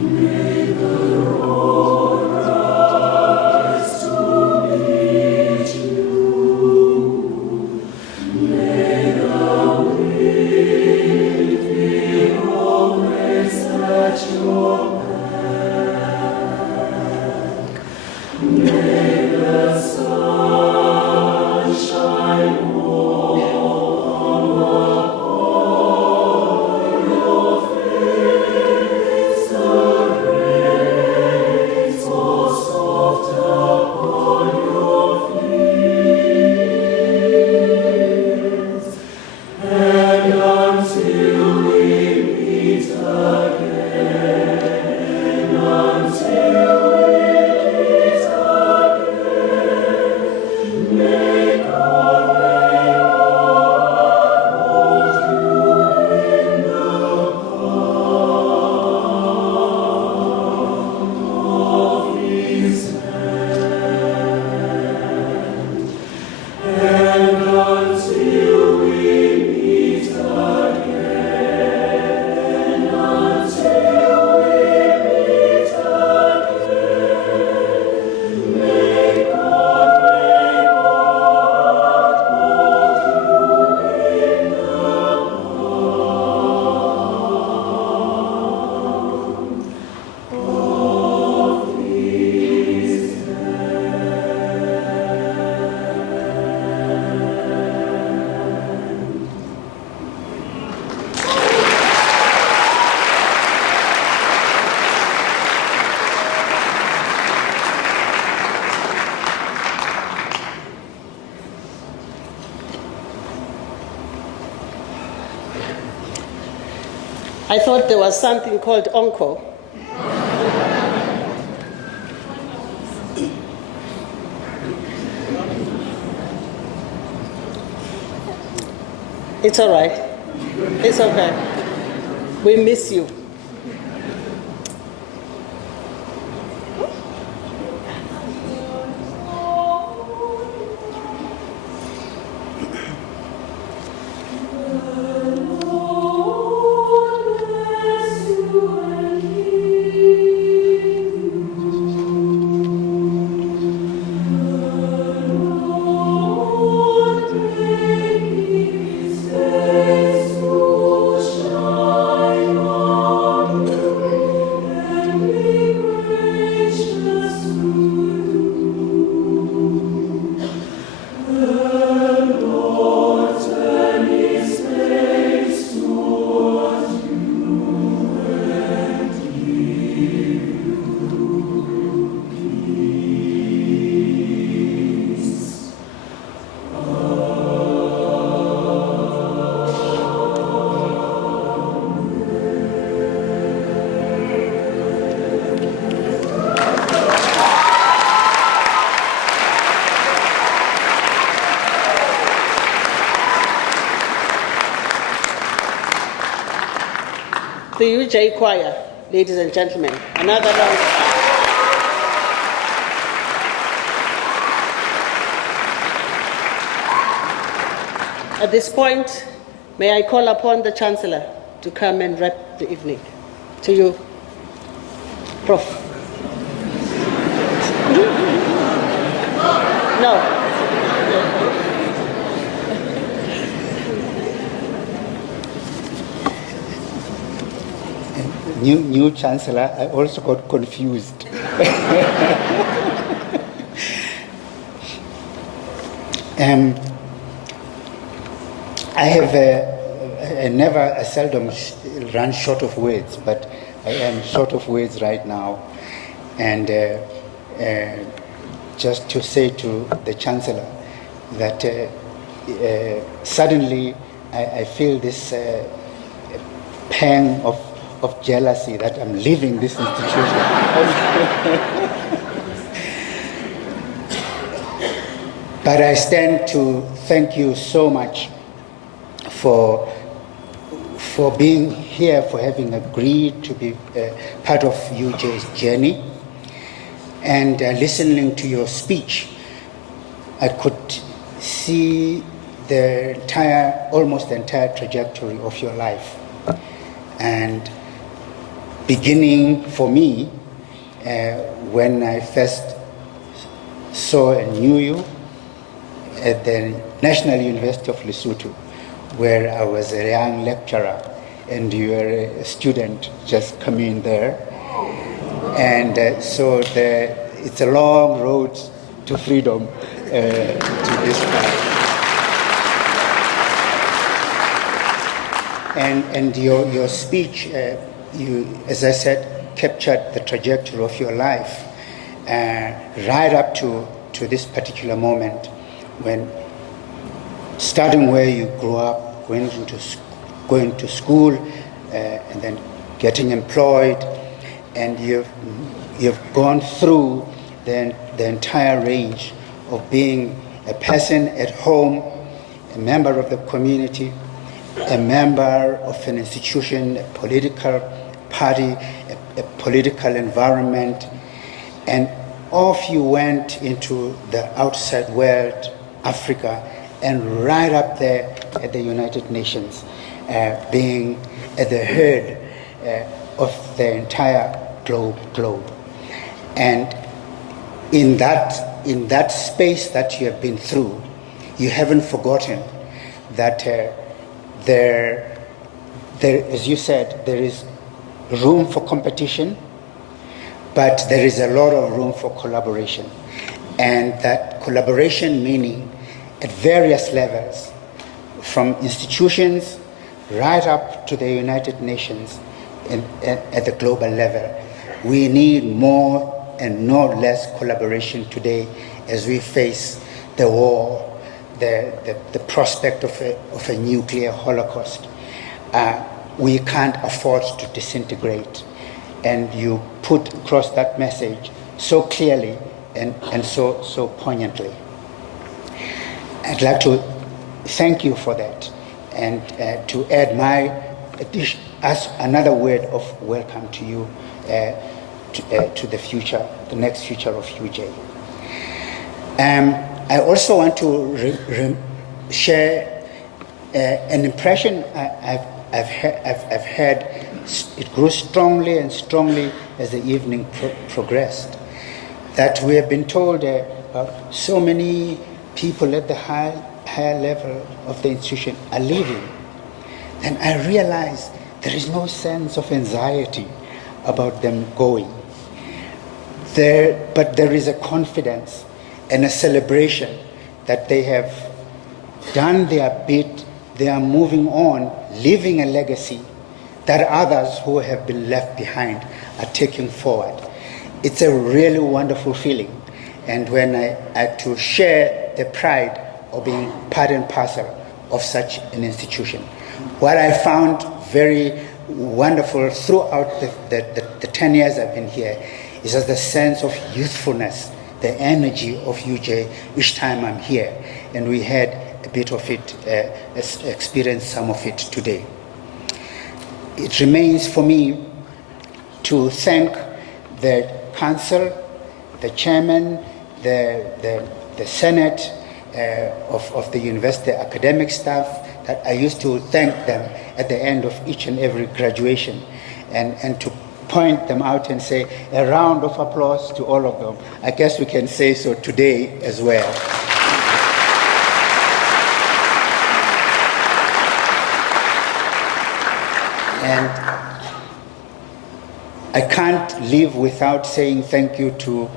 May the wind be I thought there was something called encore. It's all right. It's okay. We miss you. The UJ Choir, ladies and gentlemen, another round. At this point, may I call upon the Chancellor to come and wrap the evening. To you, Prof. No. New Chancellor, I also got confused. I seldom run short of words, but I am short of words right now. And just to say to the Chancellor that suddenly I feel this pang of jealousy that I'm leaving this institution. But I stand to thank you so much for being here, for having agreed to be part of UJ's journey. And listening to your speech, I could see almost the entire trajectory of your life. And beginning for me, when I first saw and knew you at the National University of Lesotho, where I was a young lecturer and you were a student just coming there. And so it's a long road to freedom to this point. And your speech, as I said, captured the trajectory of your life right up to this particular moment when, starting where you grew up, went into going to school and then getting employed, and you've gone through the entire range of being a person at home, a member of the community, a member of an institution, a political party, a political environment, and off you went into the outside world, Africa, and right up there at the United Nations, being at the head of the entire globe. And in that space that you have been through, you haven't forgotten that there, as you said, there is room for competition, but there is a lot of room for collaboration. And that collaboration meaning at various levels, from institutions right up to the United Nations and at the global level. We need more and not less collaboration today as we face the war, the prospect of a nuclear holocaust. We can't afford to disintegrate. And you put across that message so clearly and so poignantly. I'd like to thank you for that, and to add my addition, as another word of welcome to you, to the future, the next future of UJ. I also want to share an impression I've had. It grew strongly and strongly as the evening progressed, that we have been told so many people at the higher level of the institution are leaving. And I realized there is no sense of anxiety about them going. But there is a confidence and a celebration that they have done their bit, they are moving on, leaving a legacy that others who have been left behind are taking forward. It's a really wonderful feeling. And when I had to share the pride of being part and parcel of such an institution. What I found very wonderful throughout the 10 years I've been here is just the sense of youthfulness, the energy of UJ each time I'm here. And we had a bit of it, experienced some of it today. It remains for me to thank the Council, the Chairman, the Senate of the university, academic staff, that I used to thank them at the end of each and every graduation, and to point them out and say a round of applause to all of them. I guess we can say so today as well. And I can't live without saying thank you to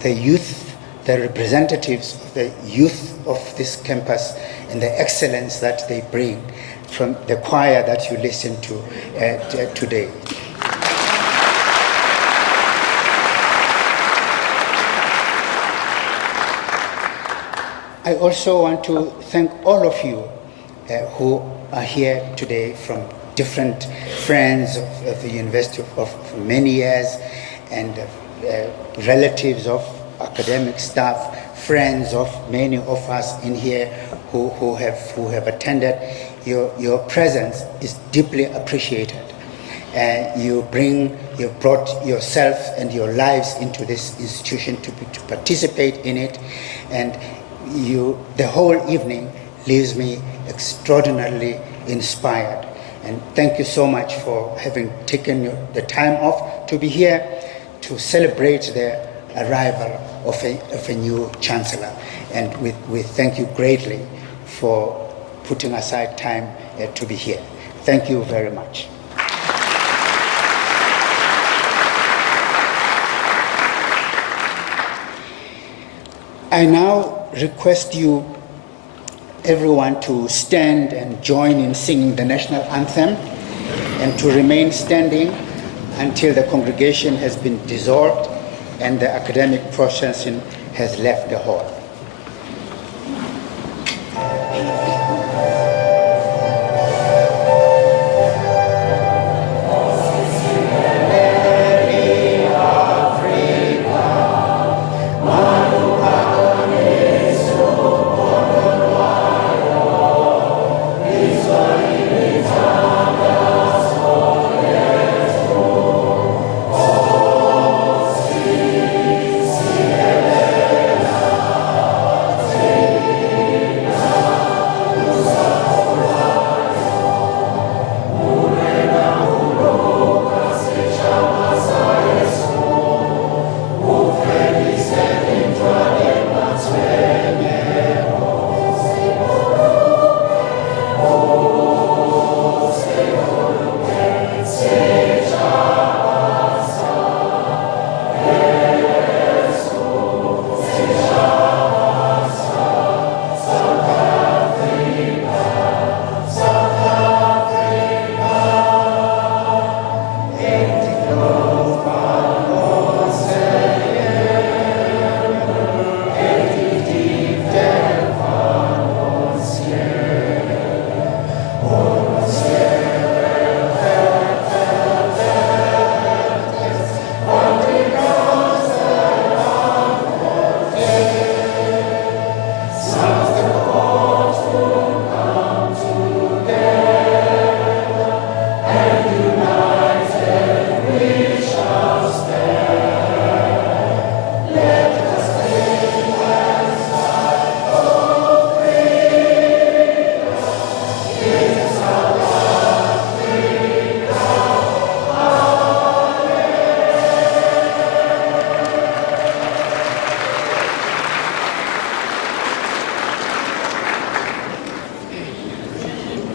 the youth, the representatives of the youth of this campus, and the excellence that they bring from the choir that you listen to today. I also want to thank all of you who are here today from different friends of the university for many years, and relatives of academic staff, friends of many of us in here who have attended. Your presence is deeply appreciated. You brought yourself and your lives into this institution to participate in it, and the whole evening leaves me extraordinarily inspired. And thank you so much for having taken the time off to be here to celebrate the arrival of a new Chancellor. And we thank you greatly for putting aside time to be here. Thank you very much. I now request you, everyone, to stand and join in singing the national anthem, and to remain standing until the congregation has been dissolved and the academic procession has left the hall.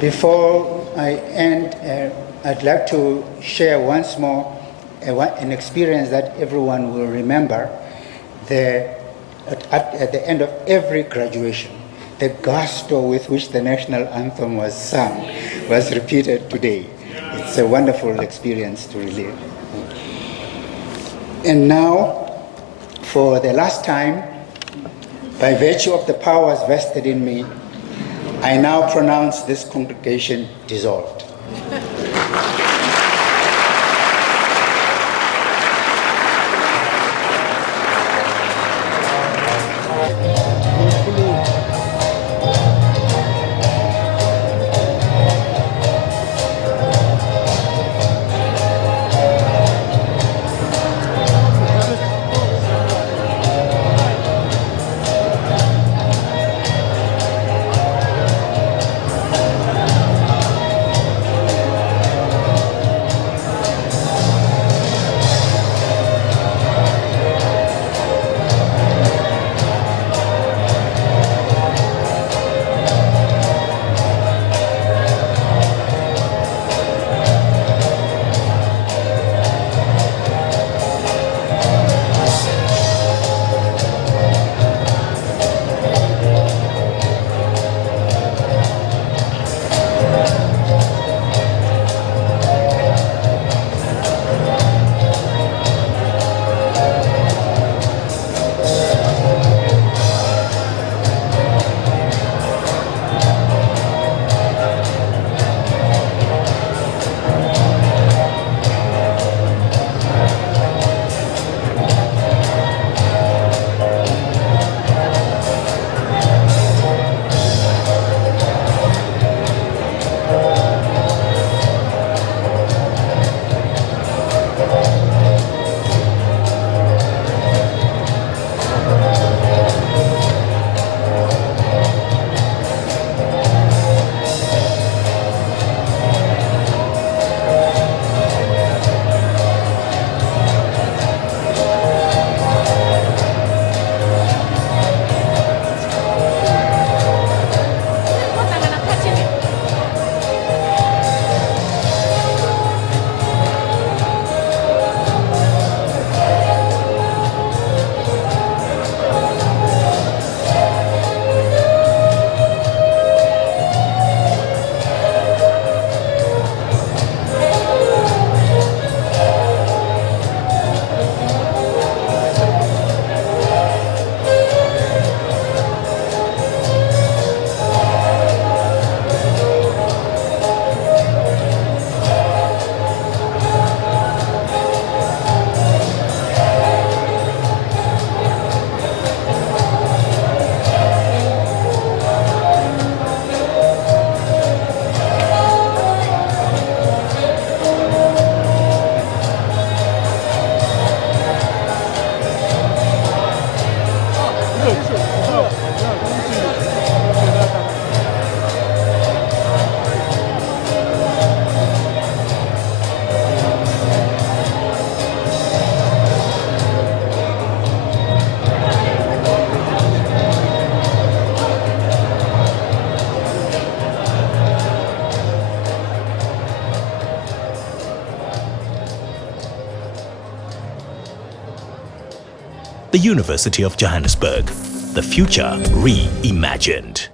Before I end, I'd like to share once more an experience that everyone will remember. At the end of every graduation, the gusto with which the national anthem was sung was repeated today. It's a wonderful experience to relive. And now, for the last time, by virtue of the powers vested in me, I now pronounce this congregation dissolved. The University of Johannesburg, the future reimagined.